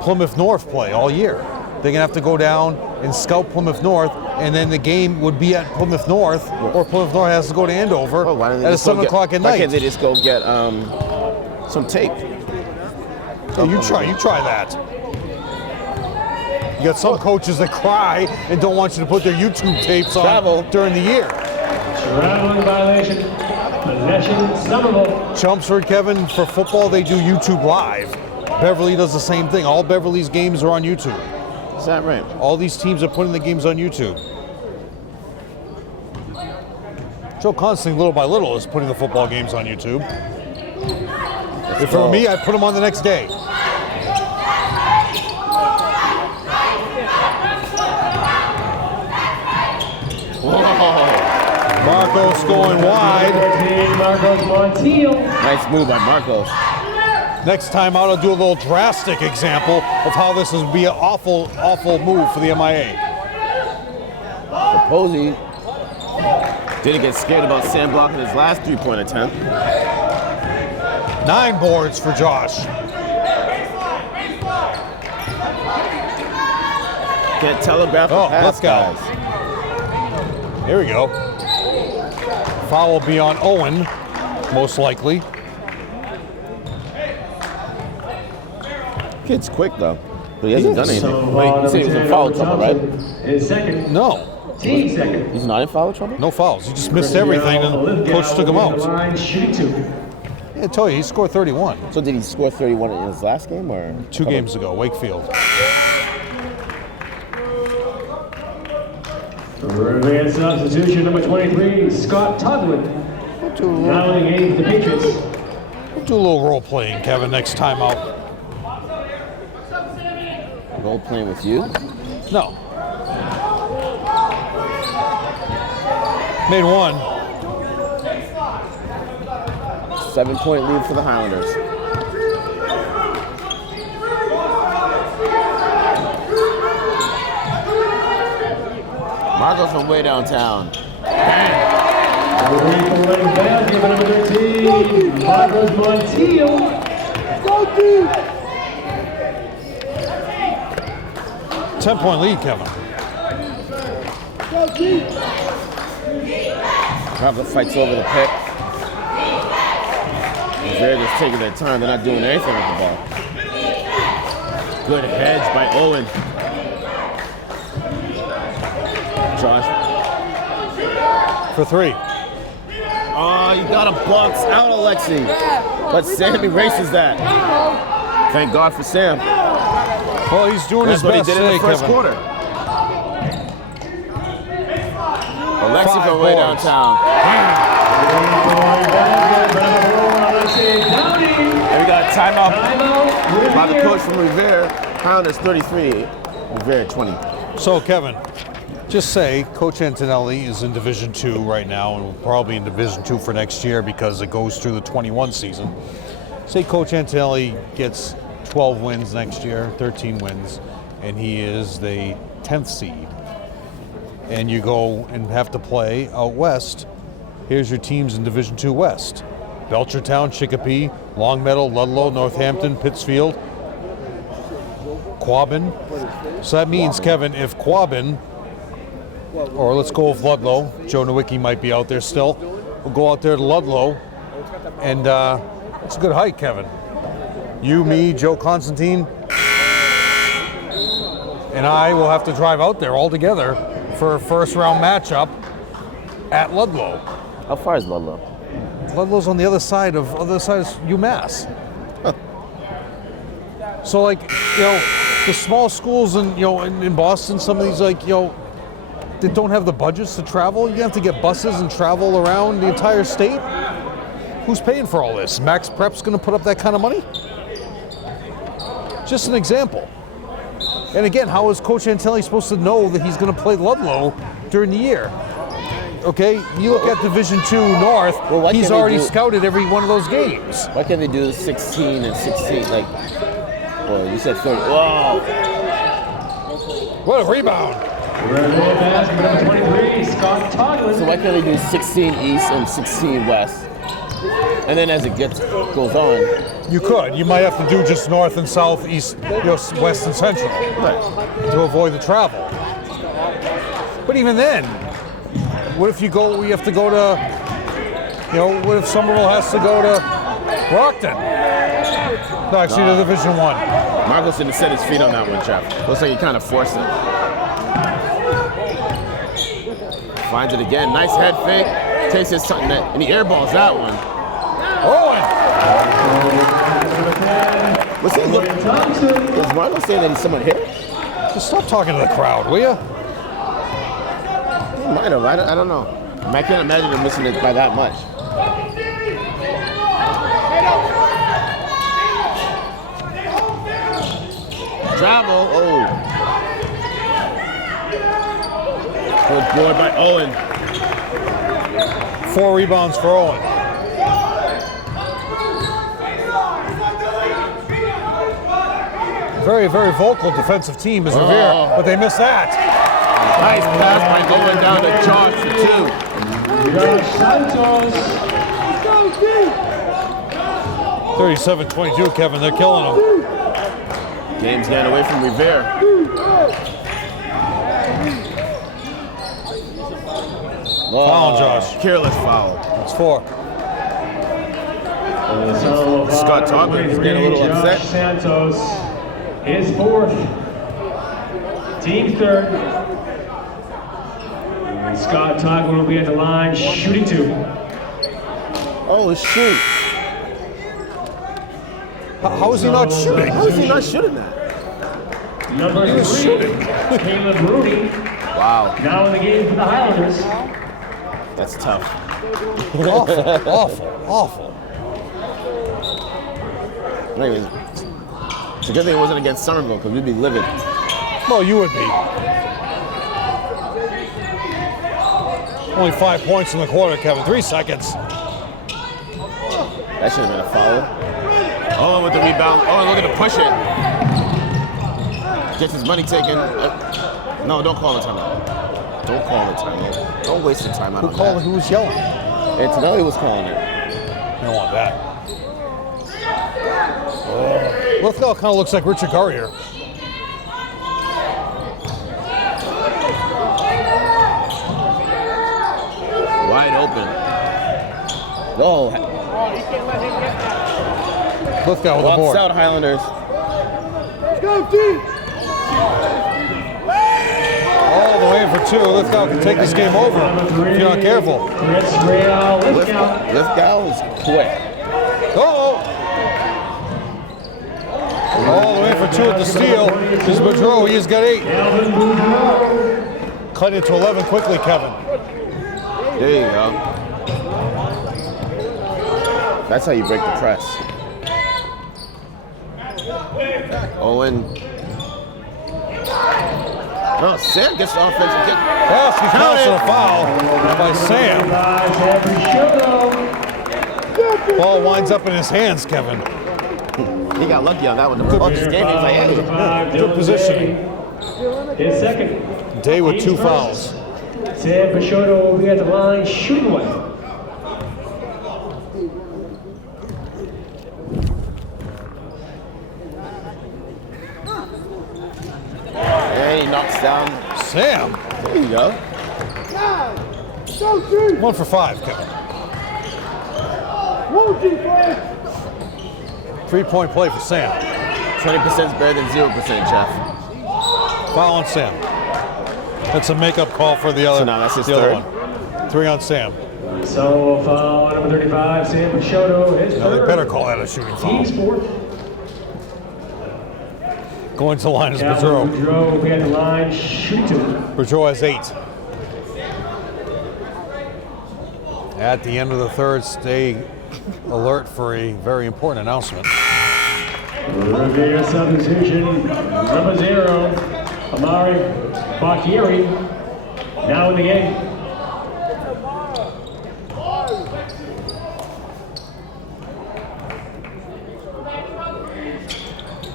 Plymouth North play all year. They're gonna have to go down and scout Plymouth North, and then the game would be at Plymouth North, or Plymouth North has to go to Andover at 7 o'clock at night. Why can't they just go get some tape? Yeah, you try that. You got some coaches that cry and don't want you to put their YouTube tapes on during the year. Traveling violation, possession Somerville. Chelmsford, Kevin, for football, they do YouTube Live. Beverly does the same thing. All Beverly's games are on YouTube. Is that right? All these teams are putting the games on YouTube. Joe Constantine, little by little, is putting the football games on YouTube. If it were me, I'd put them on the next day. Marcos going wide. Marcos Montiel. Nice move by Marcos. Next time out, I'll do a little drastic example of how this would be an awful move for the MIA. Capozzi didn't get scared about Sam blocking his last 3-point attempt. 9 boards for Josh. Can't telegraph a pass, let's go. guys. Here we go. Foul will be on Owen, most likely. Kid's quick though, but he hasn't done anything. Wait, you said he was in foul trouble, right? His second. No. Team second. He's not in foul trouble? No fouls. He just missed everything, and the coach took him out. Shooting 2. Yeah, I tell you, he scored 31. So did he score 31 in his last game, or 2 games ago, Wakefield. Revere substitution number 23, Scott Tugwood. Now in the game for the Patriots. We'll do a little role playing, Kevin, next time out. Role playing with you? No. Made 1. 7-point lead for the Highlanders. Marcos from way downtown. Basket number 13, Marcos Montiel. Go deep! 10-point lead, Kevin. Go deep! Marcos fights over the pick. They're just taking their time. They're not doing anything with the ball. Good hedge by Owen. Josh. For 3. Oh, you got a box out, Alexi. But Sam erases that. Thank God for Sam. Well, he's doing That's his what he best did in today, the first Kevin. quarter. Alexi 5 from way boards. downtown. And we got a timeout by the coach from Revere. Highlanders 33, Revere 20. So, Kevin, just say Coach Antonelli is in Division II right now and will probably in Division II for next year because it goes through the 21 season. Say Coach Antonelli gets 12 wins next year, 13 wins, and he is the 10th seed. And you go and have to play out west. Here's your teams in Division II West. Belchertown, Chicopee, Longmeadow, Ludlow, Northampton, Pittsfield, Quabbin. So that means, Kevin, if Quabbin, or let's go with Ludlow, Joe Nowicki might be out there still, we'll go out there to Ludlow, and it's a good hike, Kevin. You, me, Joe Constantine, and I will have to drive out there all together for a first round matchup at Ludlow. How far is Ludlow? Ludlow's on the other side of UMass. So, like, you know, the small schools in Boston, some of these, like, you know, they don't have the budgets to travel. You have to get buses and travel around the entire state. Who's paying for all this? Max Prep's going to put up that kind of money? Just an example. And again, how is Coach Antonelli supposed to know that he's going to play Ludlow during the year? Okay, you look at Division II North, he's already scouted every one of those games. Why can't they do 16 and 16? Like, well, you said 30. Whoa! What a rebound. Number 23, Scott Toglin. So why can't they do 16 East and 16 West? And then as it goes on. You could. You might have to do just North and South, East, West and Central to avoid the travel. But even then, what if you have to go to, what if Somerville has to go to Brockton? No, actually, to Division I. Marcos didn't set his feet on that one, Jeff. Looks like he kind of forced it. Finds it again. Nice head fake. Takes his time, and he airballs that one. Owen! Is Marcos saying that he's someone hit? Just stop talking to the crowd, will you? He might have. I don't know. I can't imagine him missing it by that much. Travel. Oh. Good board by Owen. 4 rebounds for Owen. Very, very vocal defensive team is Revere, but they missed that. Nice pass by Owen down to Josh for 2. 37-22, Kevin. They're killing them. Game's getting away from Revere. Foul, Josh. Careless foul. That's 4. Scott Toglin is getting a little upset. Santos is 4th. Team 3rd. And Scott Toglin will be at the line shooting 2. Oh, shoot. How is he not shooting? How is he not shooting that? Number 3, Caleb Rooney. Wow. Now in the game for the Highlanders. That's tough. Awful. Anyways, it's a good thing it wasn't against Somerville because we'd be livid. Well, you would be. Only 5 points in the quarter, Kevin. 3 seconds. That should have been a foul. Oh, with the rebound. Oh, look at him push it. Gets his money taken. No, don't call the timeout. Don't call the timeout. Don't waste the timeout on that. Who was yelling? Antonelli was calling it. You don't want that. Lithgow kind of looks like Richard Garrier. Wide open. Whoa. Lithgow with the Walks board. out, Highlanders. Go, team! All the way for 2. Lithgow can take this game over if you're not careful. Lithgow is quick. Uh-oh. All the way for 2 at the steal. This is Boudreau. He's got 8. Cut it to 11 quickly, Kevin. There you go. That's how you break the press. Owen. No, Sam gets the offensive kick. Yes, he's passing a foul by Sam. Ball winds up in his hands, Kevin. He got lucky on that one. The ball just came. He was like, hey. Good positioning. His second. Day with 2 fouls. Sam Peixoto will be at the line shooting one. And he knocks down Sam. There you go. 1 for 5, Kevin. 3-point play for Sam. 20% is better than 0%, Jeff. Foul on Sam. That's a makeup call for the other, So now that's his the other third? one. 3 on Sam. So foul number 35, Sam Peixoto, his Now they third. better call that a shooting foul. Team sport. Going to the line is Calvin Boudreau. Boudreau will be at the line shooting 2. Boudreau has 8. At the end of the third, stay alert for a very important announcement. Revere substitution, number 0, Amari Bakieri, now in the game.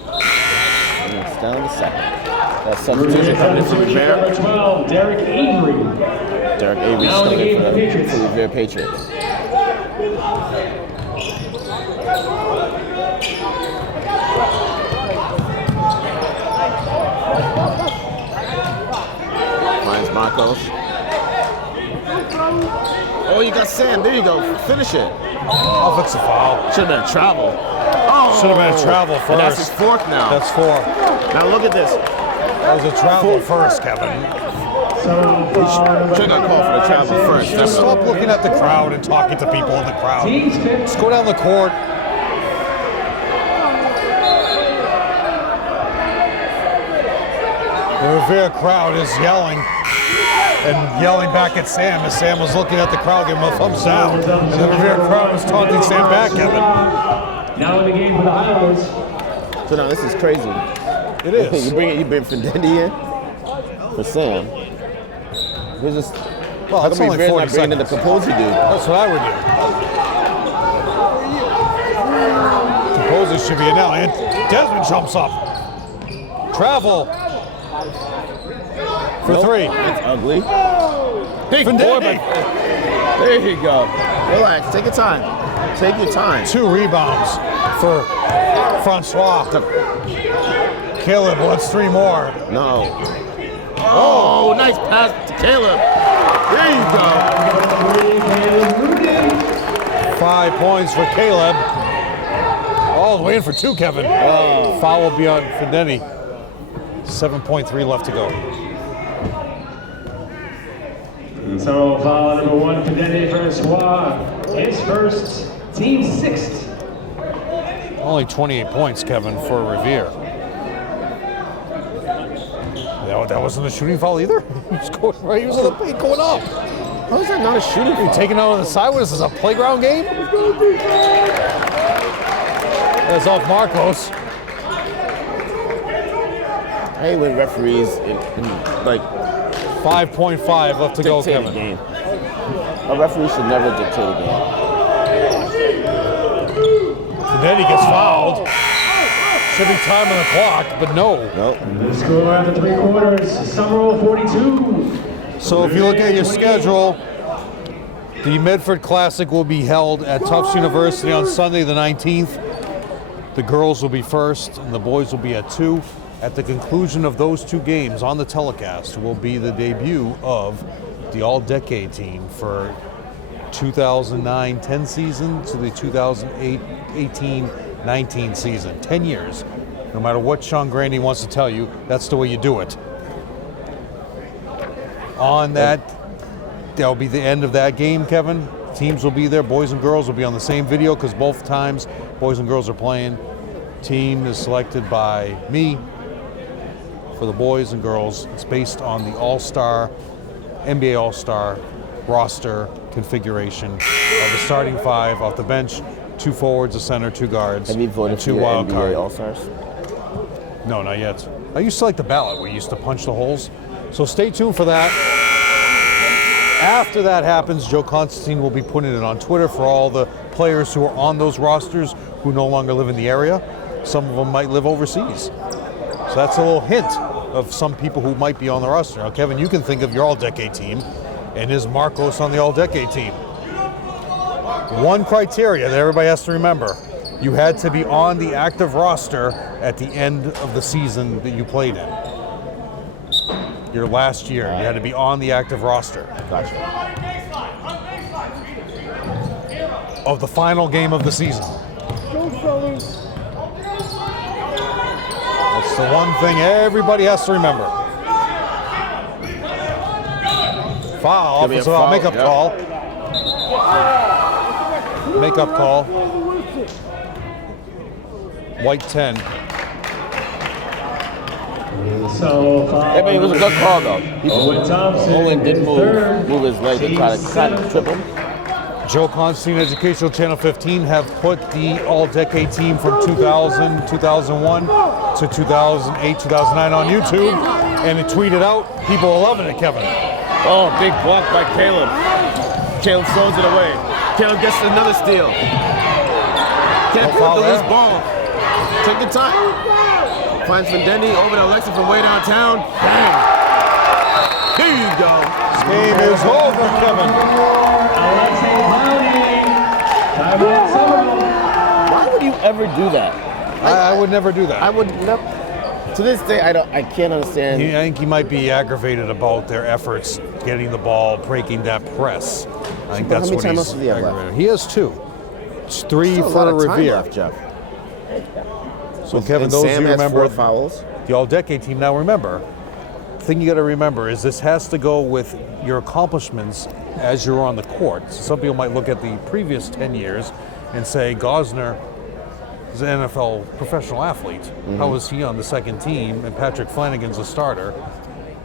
It's down to 7. That's substitution coming in for Revere. Number 12, Derek Avery. Derek Avery's Now in the coming game in for the Patriots. for Revere Patriots. Finds Marcos. Oh, you got Sam. There you go. Finish it. Offensive foul. Should have been a travel. Oh, Should have been a travel and that's his first. 4th now. That's 4. Now look at this. That was a travel first, Kevin. So Should have got called for the travel first. Just stop looking at the crowd and talking to people in the crowd. Team's pick. Just go down the court. The Revere crowd is yelling and yelling back at Sam as Sam was looking at the crowd, giving him a thumbs down. And the Revere crowd was taunting Sam back, Kevin. Now in the game for the Highlanders. So now this is crazy. It is. You bring Findetti in for Sam. Who's this? Well, How it's come only Revere's 40 not bringing in the seconds. Capozzi dude? That's what I would do. Composer should be in now. And Desmond jumps up. Travel. For 3. That's ugly. Big boy, Findetti. there you go. Relax. Take your time. Take your time. 2 rebounds for Francois. Caleb wants 3 more. No. Oh, nice pass to Caleb. There you go. 5 points for Caleb. All the way in for 2, Kevin. Foul will be on Findetti. 7.3 left to go. So foul number 1 for Denny Francois. His first, team 6th. Only 28 points, Kevin, for Revere. No, that wasn't a shooting foul either. He was going right. He was on the paint going up. How is that not a shooting foul? Taking out on the side. What is this, a playground game? That's off Marcos. I hate when referees like 5.5 left to go, dictate a Kevin. game. A referee should never dictate a game. And then he gets fouled. Should be time on the clock, but no. Nope. The score after 3 quarters, Somerville 42. So if you look at your schedule, the Medford Classic will be held at Tufts University on Sunday the 19th. The girls will be first and the boys will be at 2. At the conclusion of those 2 games on the telecast will be the debut of the all-decade team for 2009-10 season to the 2018-19 season. 10 years. No matter what Sean Grandy wants to tell you, that's the way you do it. On that, that'll be the end of that game, Kevin. Teams will be there. Boys and girls will be on the same video because both times boys and girls are playing. Team is selected by me for the boys and girls. It's based on the All-Star, NBA All-Star roster configuration of the starting 5 off the bench, 2 forwards, a center, 2 guards, Have you voted and for 2 your wild NBA cards. All-Stars? No, not yet. I used to like the ballot where you used to punch the holes. So stay tuned for that. After that happens, Joe Constantine will be putting it on Twitter for all the players who are on those rosters who no longer live in the area. Some of them might live overseas. So that's a little hint of some people who might be on the roster. Now, Kevin, you can think of your all-decade team, and is Marcos on the all-decade team? One criteria that everybody has to remember: you had to be on the active roster at the end of the season that you played in. Your last year, you had to be on the active roster Gotcha. of the final game of the season. Go, fellas. That's the one thing everybody has to remember. Foul, Give me a offensive foul, foul, makeup yep. call. Makeup call. White 10. So, I mean, it was a good call, though. Owen Thompson. Olin did third. move his leg to try to trip him. Joe Constantine Educational Channel 15 have put the all-decade team from 2000, 2001 to 2008, 2009 on YouTube, and it tweeted out. People are loving it, Kevin. Oh, big block by Caleb. Caleb throws it away. Caleb gets another steal. Can't No foul put the loose there. ball. Take your time. Finds Vendendi over to Alexa from way downtown. Bang! Here you go. This game is over, Kevin. Alexei Clowney. Timeout Somerville. Why would you ever do that? I would never do that. I would never. To this day, I can't understand. I think he might be aggravated about their efforts getting the ball, breaking that press. I think that's how many what timeouts he's does he have left? aggravated. He has 2. It's 3 Still a lot for of time Revere. left, Jeff. So Kevin, And those Sam of you has remember 4 fouls. the all-decade team. Now remember, the thing you got to remember is this has to go with your accomplishments as you're on the court. So some people might look at the previous 10 years and say Gosner is an NFL professional athlete. Mm-hmm. How was he on the second team and Patrick Flanagan's a starter?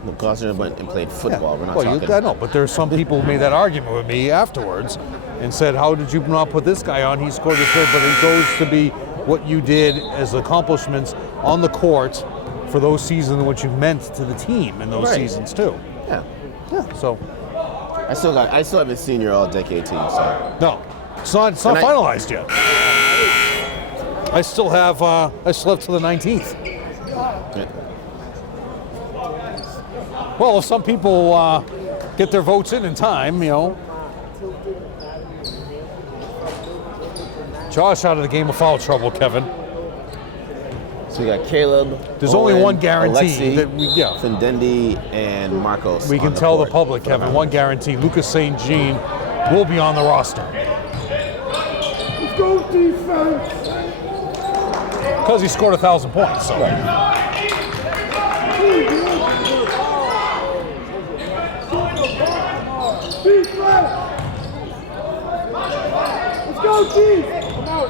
No, Gosner went and played football. We're not Well, talking. I know, but there's some people who made that argument with me afterwards and said, how did you not put this guy on? He scored this great, but it goes to be what you did as accomplishments on the court for those seasons and what you meant to the team in those Right. seasons too. Yeah. So I still haven't seen your all-decade team. So no, it's not And I- finalized yet. I still have to the 19th. Well, if some people get their votes in time, you know. Josh out of the game of foul trouble, Kevin. So we got Caleb. There's Owen, only one guarantee Alexi, that we, yeah. Findendi and Marcos. We on can tell the court public, for Kevin, the one guarantee. Lucas St. Jean will be on the roster. Let's go, defense. Because he scored 1,000 points. So. Defense. Let's go, Chief. Come out.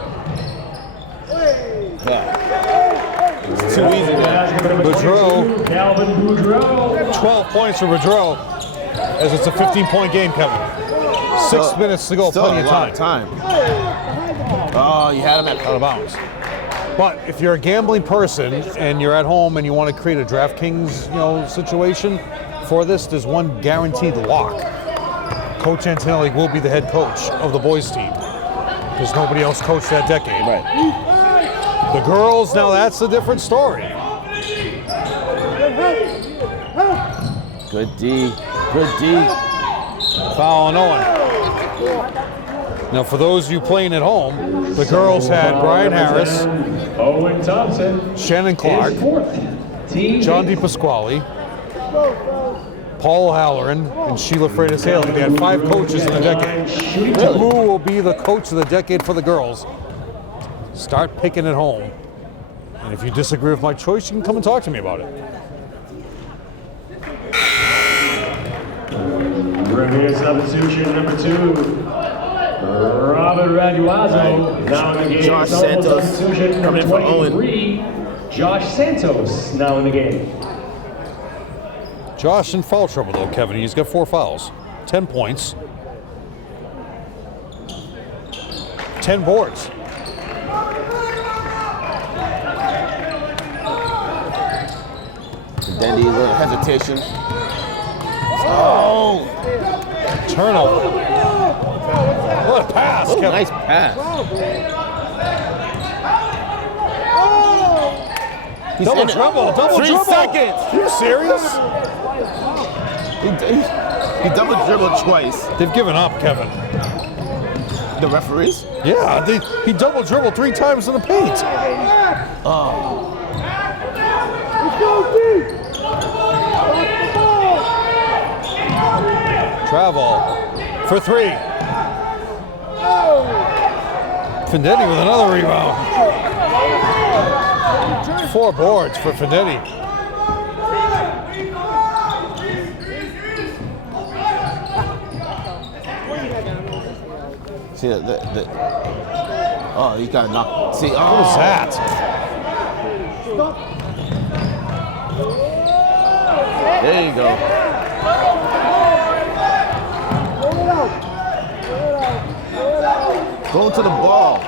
Hey. Yeah. It's too easy there. Boudreau. Calvin Boudreau. 12 points for Boudreau, as it's a 15-point game, Kevin. 6 minutes to go, Still plenty a of lot time. Oh, you had him at Out of bounds. But if you're a gambling person and you're at home and you want to create a DraftKings, situation for this, there's one guaranteed lock. Coach Antonelli will be the head coach of the boys team because nobody else coached that decade. Right. The girls, now that's a different story. Good D. Good D. Foul on Owen. Now, for those of you playing at home, the girls had Brian Harris, Owen Thompson. Shannon Clark, His 4th team. John DePasquale, Paul Halloran, and Sheila Freitas Haley. They had 5 coaches in the decade. Who will be the coach of the decade for the girls? Start picking at home. And if you disagree with my choice, you can come and talk to me about it. Revere substitution number 2. Robert Raduazo. Now in the game. Josh Somerville Santos substitution number coming in for Owen. 23. Josh Santos now in the game. Josh in foul trouble, though, Kevin. He's got 4 fouls. 10 points. 10 boards. Dendy, a little hesitation. Oh! Turnover. What a pass, Oh, Kevin. nice pass. He's Double in it. dribble, double 3 dribble. seconds. Are you serious? He double dribbled twice. They've given up, Kevin. The referees? Yeah, he double dribbled 3 times in the paint. Oh. Let's go, D! Travel for 3. Findetti with another rebound. 4 boards for Findetti. See, oh, he got knocked. See, oh. What was that? There you go. Go to the ball.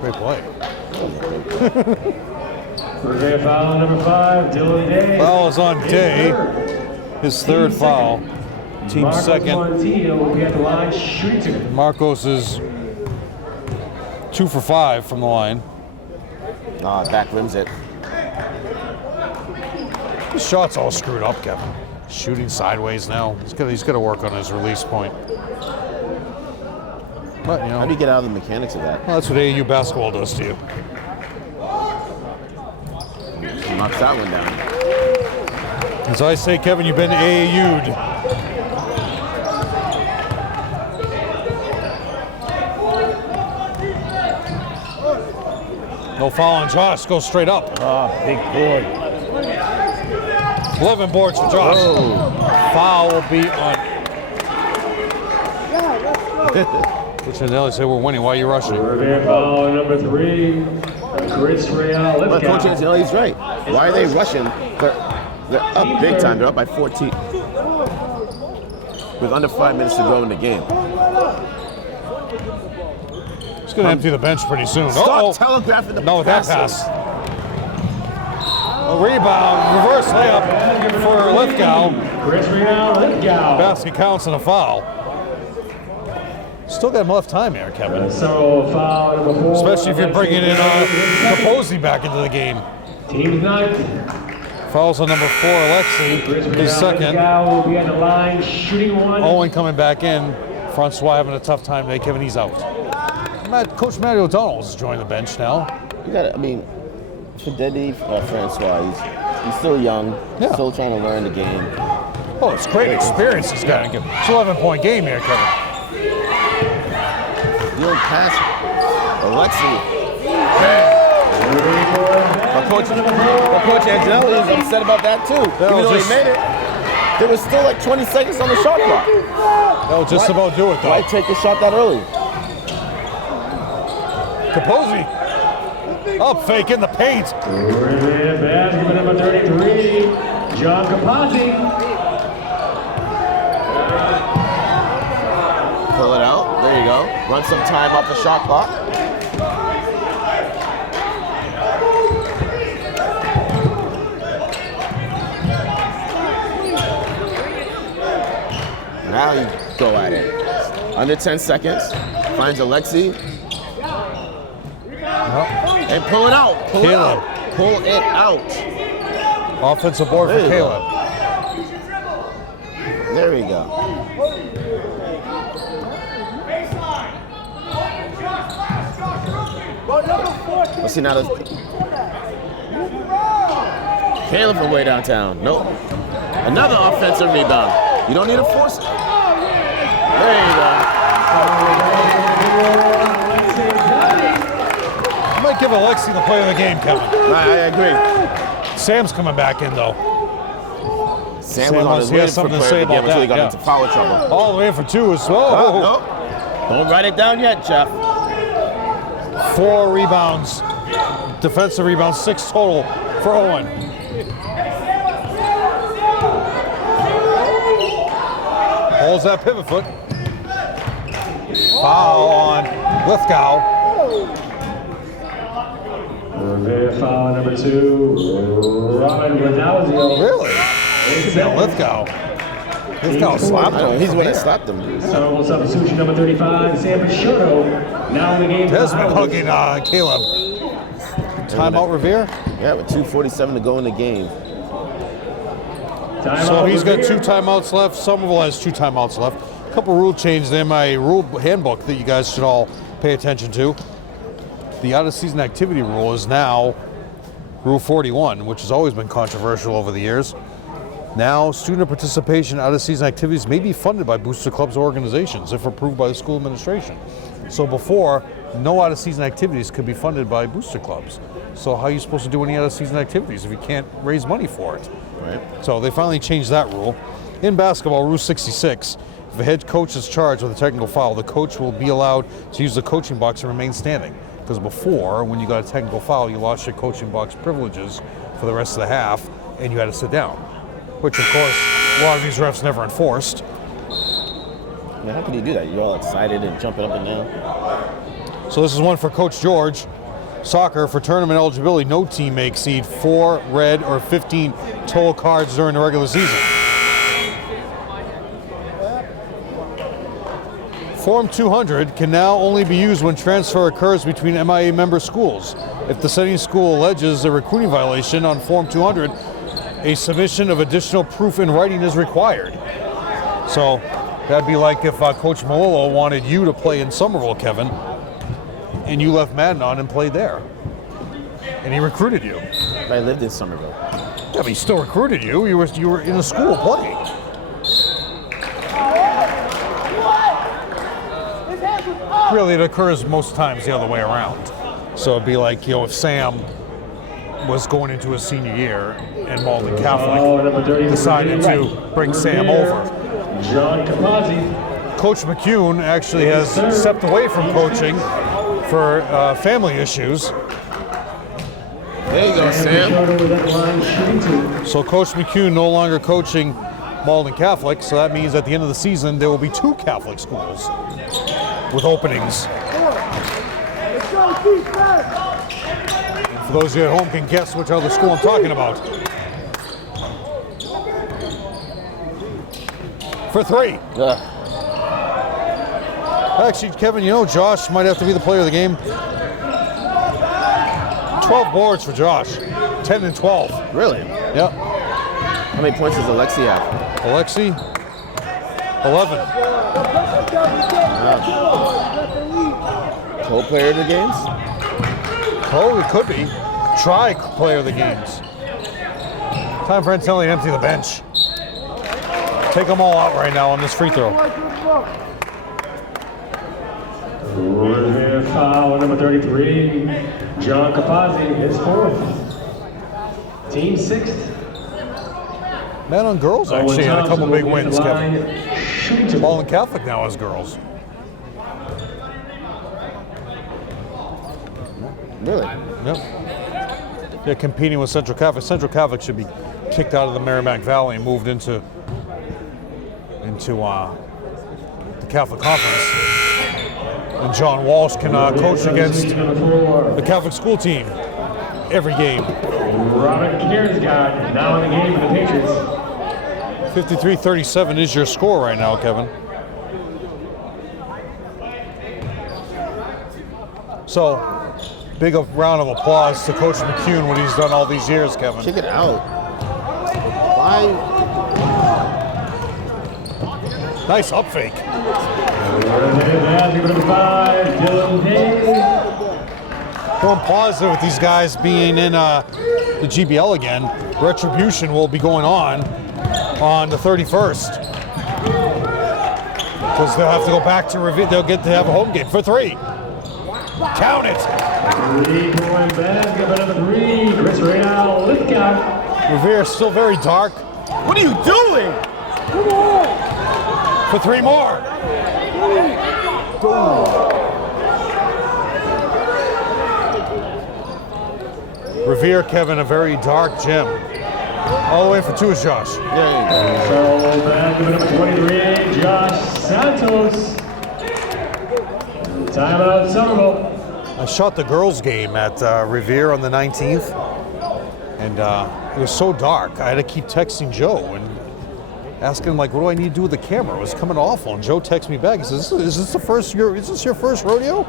Great play. Revere foul number 5, Dylan Day. Foul is on Day. His 3rd foul. Team Marcos 2nd. Montino will be at the line shooting 2. Marcos is 2 for 5 from the line. Back rims it. His shot's all screwed up, Kevin. Shooting sideways now. He's got to work on his release point. But, How do you get out of the mechanics of that? well, that's what AAU basketball does to you. He knocks that one down. As I say, Kevin, you've been AAU'd. No foul on Josh. Goes straight up. Big board. 11 boards for Josh. Oh. Foul will be on. Which they say we're winning. Why are you rushing? Revere foul number 3, Chris Real. But Coach Argenziano's right. Why are they rushing? They're up big time. They're up by 14. With under 5 minutes to go in the game. He's going to empty the bench pretty soon. Stop telegraphing the No, that passes. pass. A rebound, reverse layup for Lithgow. Chris Real, Lithgow. Basket counts and a foul. Still got enough time here, Kevin. So foul number 4. Especially if you're bringing in Capozzi back into the game. Team 9th. Fouls on number 4, Alexi, Chris his Real, 2nd. Lithgow will be at the line shooting 1. Owen coming back in. Francois having a tough time today. Kevin, he's out. Coach Matty O'Donnell is joining the bench now. You got I mean, Fidedi, Francois, he's still young, still trying to learn the game. Oh, it's great experience he's got. It's an 11-point game here, Kevin. The old pass. Alexi. But Coach Angelelli is upset about that too. Even though he made it, there was still like 20 seconds on the shot clock. That'll just about do it, though. Why take the shot that early? Capozzi. Up fake in the paint. Basket number 33, John Capozzi. Pull it out. There you go. Run some time off the shot clock. Now you go at it. Under 10 seconds. Finds Alexi. And pull it out. Pull it out. Pull it out. Offensive board for Caleb. There we go. Let's see now. Caleb from way downtown. Nope. Another offensive rebound. You don't need to force it. There you go. I might give Alexi the play of the game, Kevin. I agree. Sam's coming back in, though. Sam was on his way for something to player say of the game about until he that, got into foul trouble. All the way for 2 as well. No. Don't write it down yet, Jeff. 4 rebounds, defensive rebounds, 6 total for Owen. Holds that pivot foot. Foul on Lithgow. Revere foul number 2, Robin Ronaldo. Really? Yeah, Lithgow. Lithgow slapped him. He's the one that slapped him. Somerville substitution number 35, Sam Pashotto. Now in the game. Desmond hugging Caleb. Timeout, Revere? Yeah, with 2:47 to go in the game. So he's got 2 timeouts left. Somerville has 2 timeouts left. A couple rule changes in my rule handbook that you guys should all pay attention to. The out-of-season activity rule is now Rule 41, which has always been controversial over the years. Now, student participation in out-of-season activities may be funded by booster clubs or organizations if approved by the school administration. So before, no out-of-season activities could be funded by booster clubs. So how are you supposed to do any out-of-season activities if you can't raise money for it? Right. So they finally changed that rule. In basketball, Rule 66, if a head coach is charged with a technical foul, the coach will be allowed to use the coaching box and remain standing. Because before, when you got a technical foul, you lost your coaching box privileges for the rest of the half, and you had to sit down. Which, of course, a lot of these refs never enforced. Man, how can you do that? You're all excited and jumping up and down. So this is one for Coach George. Soccer, for tournament eligibility, no team may exceed 4 red or 15 total cards during the regular season. Form 200 can now only be used when transfer occurs between MIA member schools. If the sending school alleges a recruiting violation on Form 200, a submission of additional proof in writing is required. So that'd be like if Coach Malillo wanted you to play in Somerville, Kevin, and you left Madden on and played there. And he recruited you. I lived in Somerville. Yeah, but he still recruited you. You were in a school playing. Really, it occurs most times the other way around. So it'd be like, if Sam was going into his senior year and Malden Catholic decided to bring Sam over. John Capazzi. Coach McCune actually has stepped away from coaching for family issues. There you go, Sam. So Coach McCune no longer coaching Malden Catholic, so that means at the end of the season there will be 2 Catholic schools with openings. And for those of you at home can guess which other school I'm talking about. For 3. Actually, Kevin, Josh might have to be the player of the game. 12 boards for Josh. 10 and 12. Really? Yep. How many points does Alexi have? Alexi, 11. Co-player of the games? Oh, it could be. Try player of the games. Time for Antelli to empty the bench. Take them all out right now on this free throw. Revere foul number 33, John Capazzi, his 4th. Team 6th. Men on girls actually had a couple big wins, Kevin. Shooting Malden Catholic now has girls. Really? Yep. They're competing with Central Catholic. Central Catholic should be kicked out of the Merrimack Valley and moved into the Catholic Conference. And John Walsh can coach against the Catholic school team every game. Robert Kiersgard now in the game for the Patriots. 53-37 is your score right now, Kevin. So, big round of applause to Coach McCune, what he's done all these years, Kevin. Kick it out. Why? Nice up fake. Going positive with these guys being in the GBL again. Retribution will be going on the 31st. Because they'll have to go back to Revere. They'll get to have a home game for 3. Count it. 3-point basket, number 3, Chris Reynal, Lithgow. Revere still very dark. What are you doing? For 3 more. Revere, Kevin, a very dark gym. All the way for 2 is Josh. Yeah. So back to number 23, Josh Santos. Timeout, Somerville. I shot the girls' game at Revere on the 19th, and it was so dark. I had to keep texting Joe and asking him, like, what do I need to do with the camera? It was coming awful. And Joe texted me back. He says, is this your first rodeo?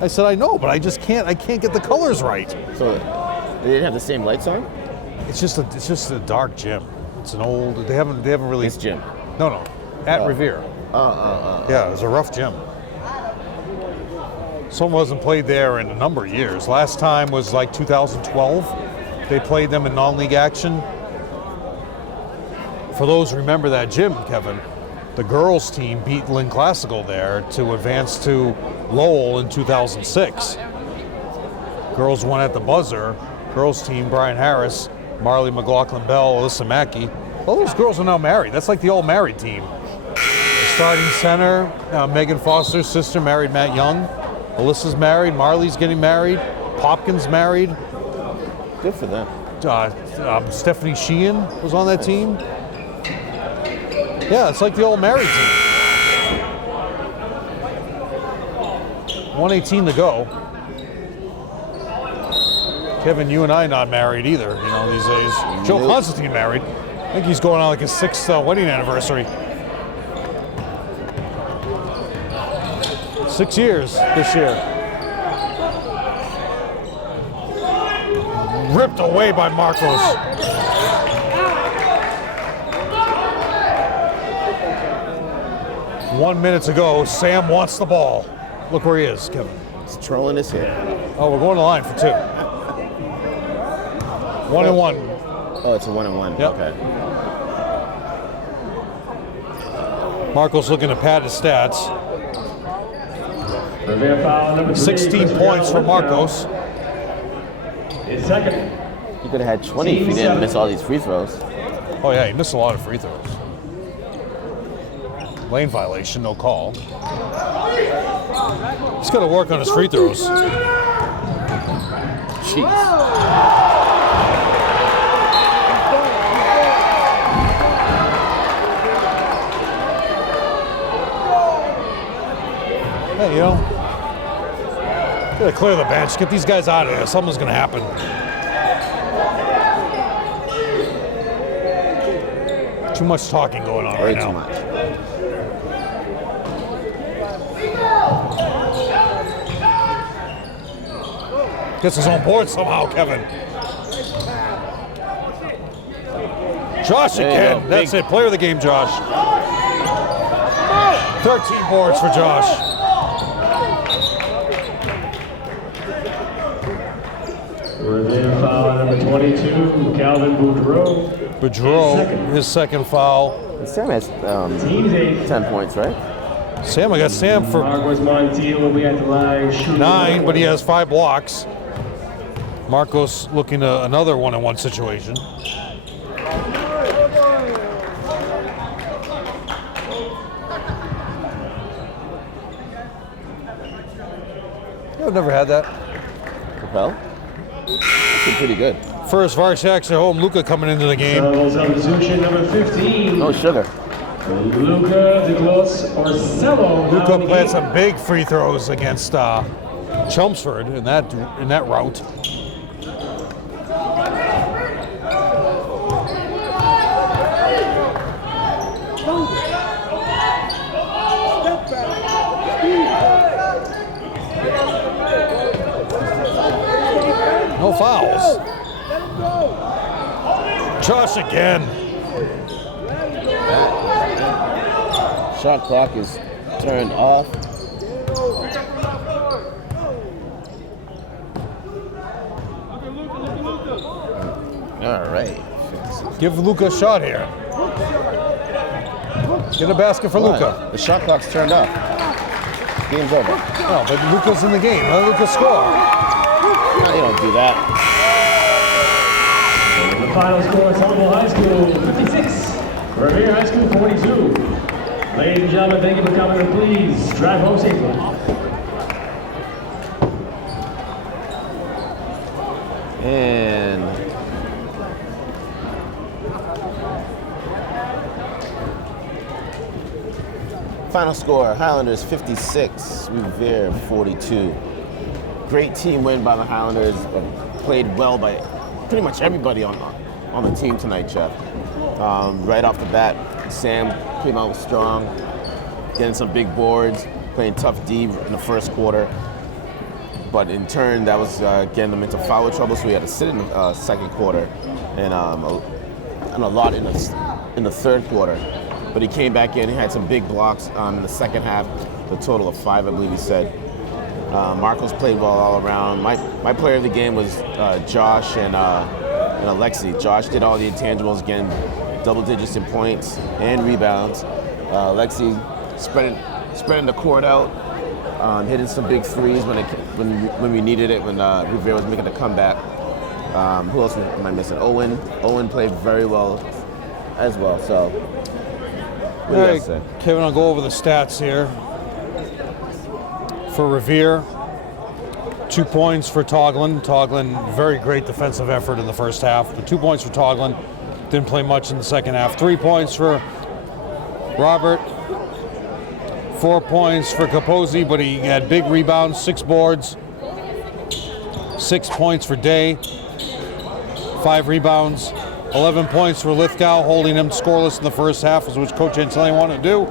I said, I know, but I can't get the colors right. So they didn't have the same lights on? It's just a dark gym. It's an old, they haven't really. This gym? No, at Revere. Yeah, it was a rough gym. Someone wasn't played there in a number of years. Last time was like 2012. They played them in non-league action. For those who remember that gym, Kevin, the girls team beat Lynn Classical there to advance to Lowell in 2006. Girls won at the buzzer. Girls team, Brian Harris, Marley McLaughlin Bell, Alyssa Mackey. All those girls are now married. That's like the all married team. The starting center, Megan Foster's sister married Matt Young. Alyssa's married, Marley's getting married, Popkins married. Good for them. Stephanie Sheehan was on that team. Yeah, it's like the old married team. 1:18 to go. Kevin, you and I not married either, these days. Joe Nope. Constantine married. I think he's going on like his 6th wedding anniversary. 6 years this year. Ripped away by Marcos. One minute to go. Sam wants the ball. Look where he is, Kevin. He's trolling his hair. Oh, we're going to line for 2. 1-1. Oh, it's a 1-1. Yep. Okay. Marcos looking to pad his stats. Revere foul number 3. 16 points for Marcos. His second. He could have had 20 if he didn't miss all these free throws. Oh yeah, he missed a lot of free throws. Lane violation, no call. He's got to work on his free throws. Jeez. Hey, gotta clear the bench, get these guys out of there. Something's gonna happen. Too much talking going on Way right too now. much. Gets his own board somehow, Kevin. Josh There you again. go. That's Big. it. Player of the game, Josh. 13 boards for Josh. Revere foul number 22, Calvin Boudreau. Boudreau, his second foul. Sam has Team's 8. 10 points, right? Sam, I got Sam for Marcos Montiel will be at the line shooting 9, but he number has 5 blocks. Marcos looking to another 1-on-1 situation. I've never had that. Capel? That's been pretty good. First Varshax at home, Luka coming into the game. Double substitution number 15. No sugar. Luka DeClos Orsello. Luka played some big free throws against Chelmsford in that route. No fouls. Josh again. Shot clock is turned off. All right. Give Luka a shot here. Get a basket for Luka. The shot clock's turned off. Game's over. No, but Luka's in the game. Let Luka score. No, you don't do that. The final score is Somerville High School 56, Revere High School 42. Ladies and gentlemen, thank you for coming, and please drive home safely. And final score, Highlanders 56, Revere 42. Great team win by the Highlanders. Played well by pretty much everybody on the team tonight, Jeff. Right off the bat, Sam came out strong, getting some big boards, playing tough D in the first quarter. But in turn, that was getting them into foul trouble, so we had to sit in the second quarter and a lot in the third quarter. But he came back in, he had some big blocks in the second half, the total of 5, I believe he said. Marcos played well all around. My player of the game was Josh and Alexi. Josh did all the intangibles, getting double digits in points and rebounds. Alexi spreading the court out, hitting some big threes when we needed it, when Revere was making a comeback. Who else am I missing? Owen. Owen played very well as well. So, what do you guys say? Kevin, I'll go over the stats here. For Revere, 2 points for Toglin. Toglin, very great defensive effort in the first half. But 2 points for Toglin. Didn't play much in the second half. 3 points for Robert. 4 points for Capozzi, but he had big rebounds, 6 boards. 6 points for Day. 5 rebounds. 11 points for Lithgow, holding him scoreless in the first half, which Coach Anselli wanted to do.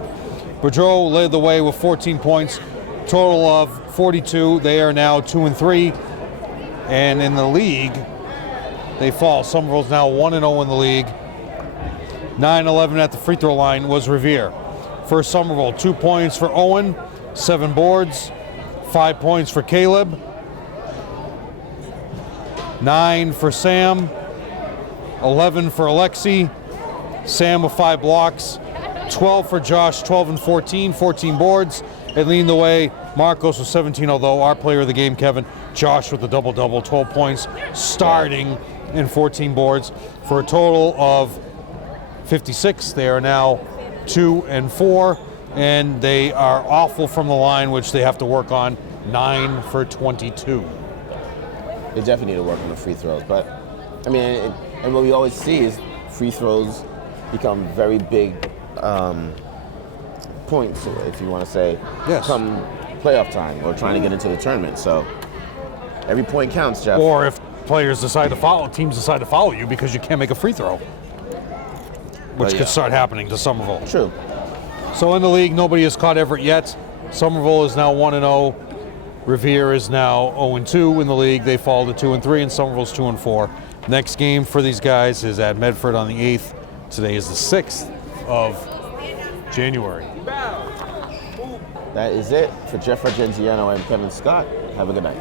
Boudreau led the way with 14 points. Total of 42. They are now 2-3. And in the league, they fall. Somerville's now 1-0 in the league. 9-11 at the free throw line was Revere. For Somerville, 2 points for Owen, 7 boards, 5 points for Caleb, 9 for Sam, 11 for Alexi, Sam with 5 blocks, 12 for Josh, 12 and 14, 14 boards. And leading the way, Marcos with 17, although our player of the game, Kevin, Josh with the double-double, 12 points, starting in 14 boards, for a total of 56. They are now 2-4, and they are awful from the line, which they have to work on, 9 for 22. They definitely need to work on the free throws, but I mean, and what we always see is free throws become very big points, if you want to say, Yes. come playoff time or trying to get into the tournament. So every point counts, Jeff. Or if teams decide to follow you because you can't make a free throw, which could start happening to Somerville. True. So in the league, nobody has caught Everett yet. Somerville is now 1-0. Revere is now 0-2 in the league. They fall to 2-3, and Somerville's 2-4. Next game for these guys is at Medford on the 8th. Today is the 6th of January. That is it for Jeff Argenziano and Kevin Scott. Have a good night.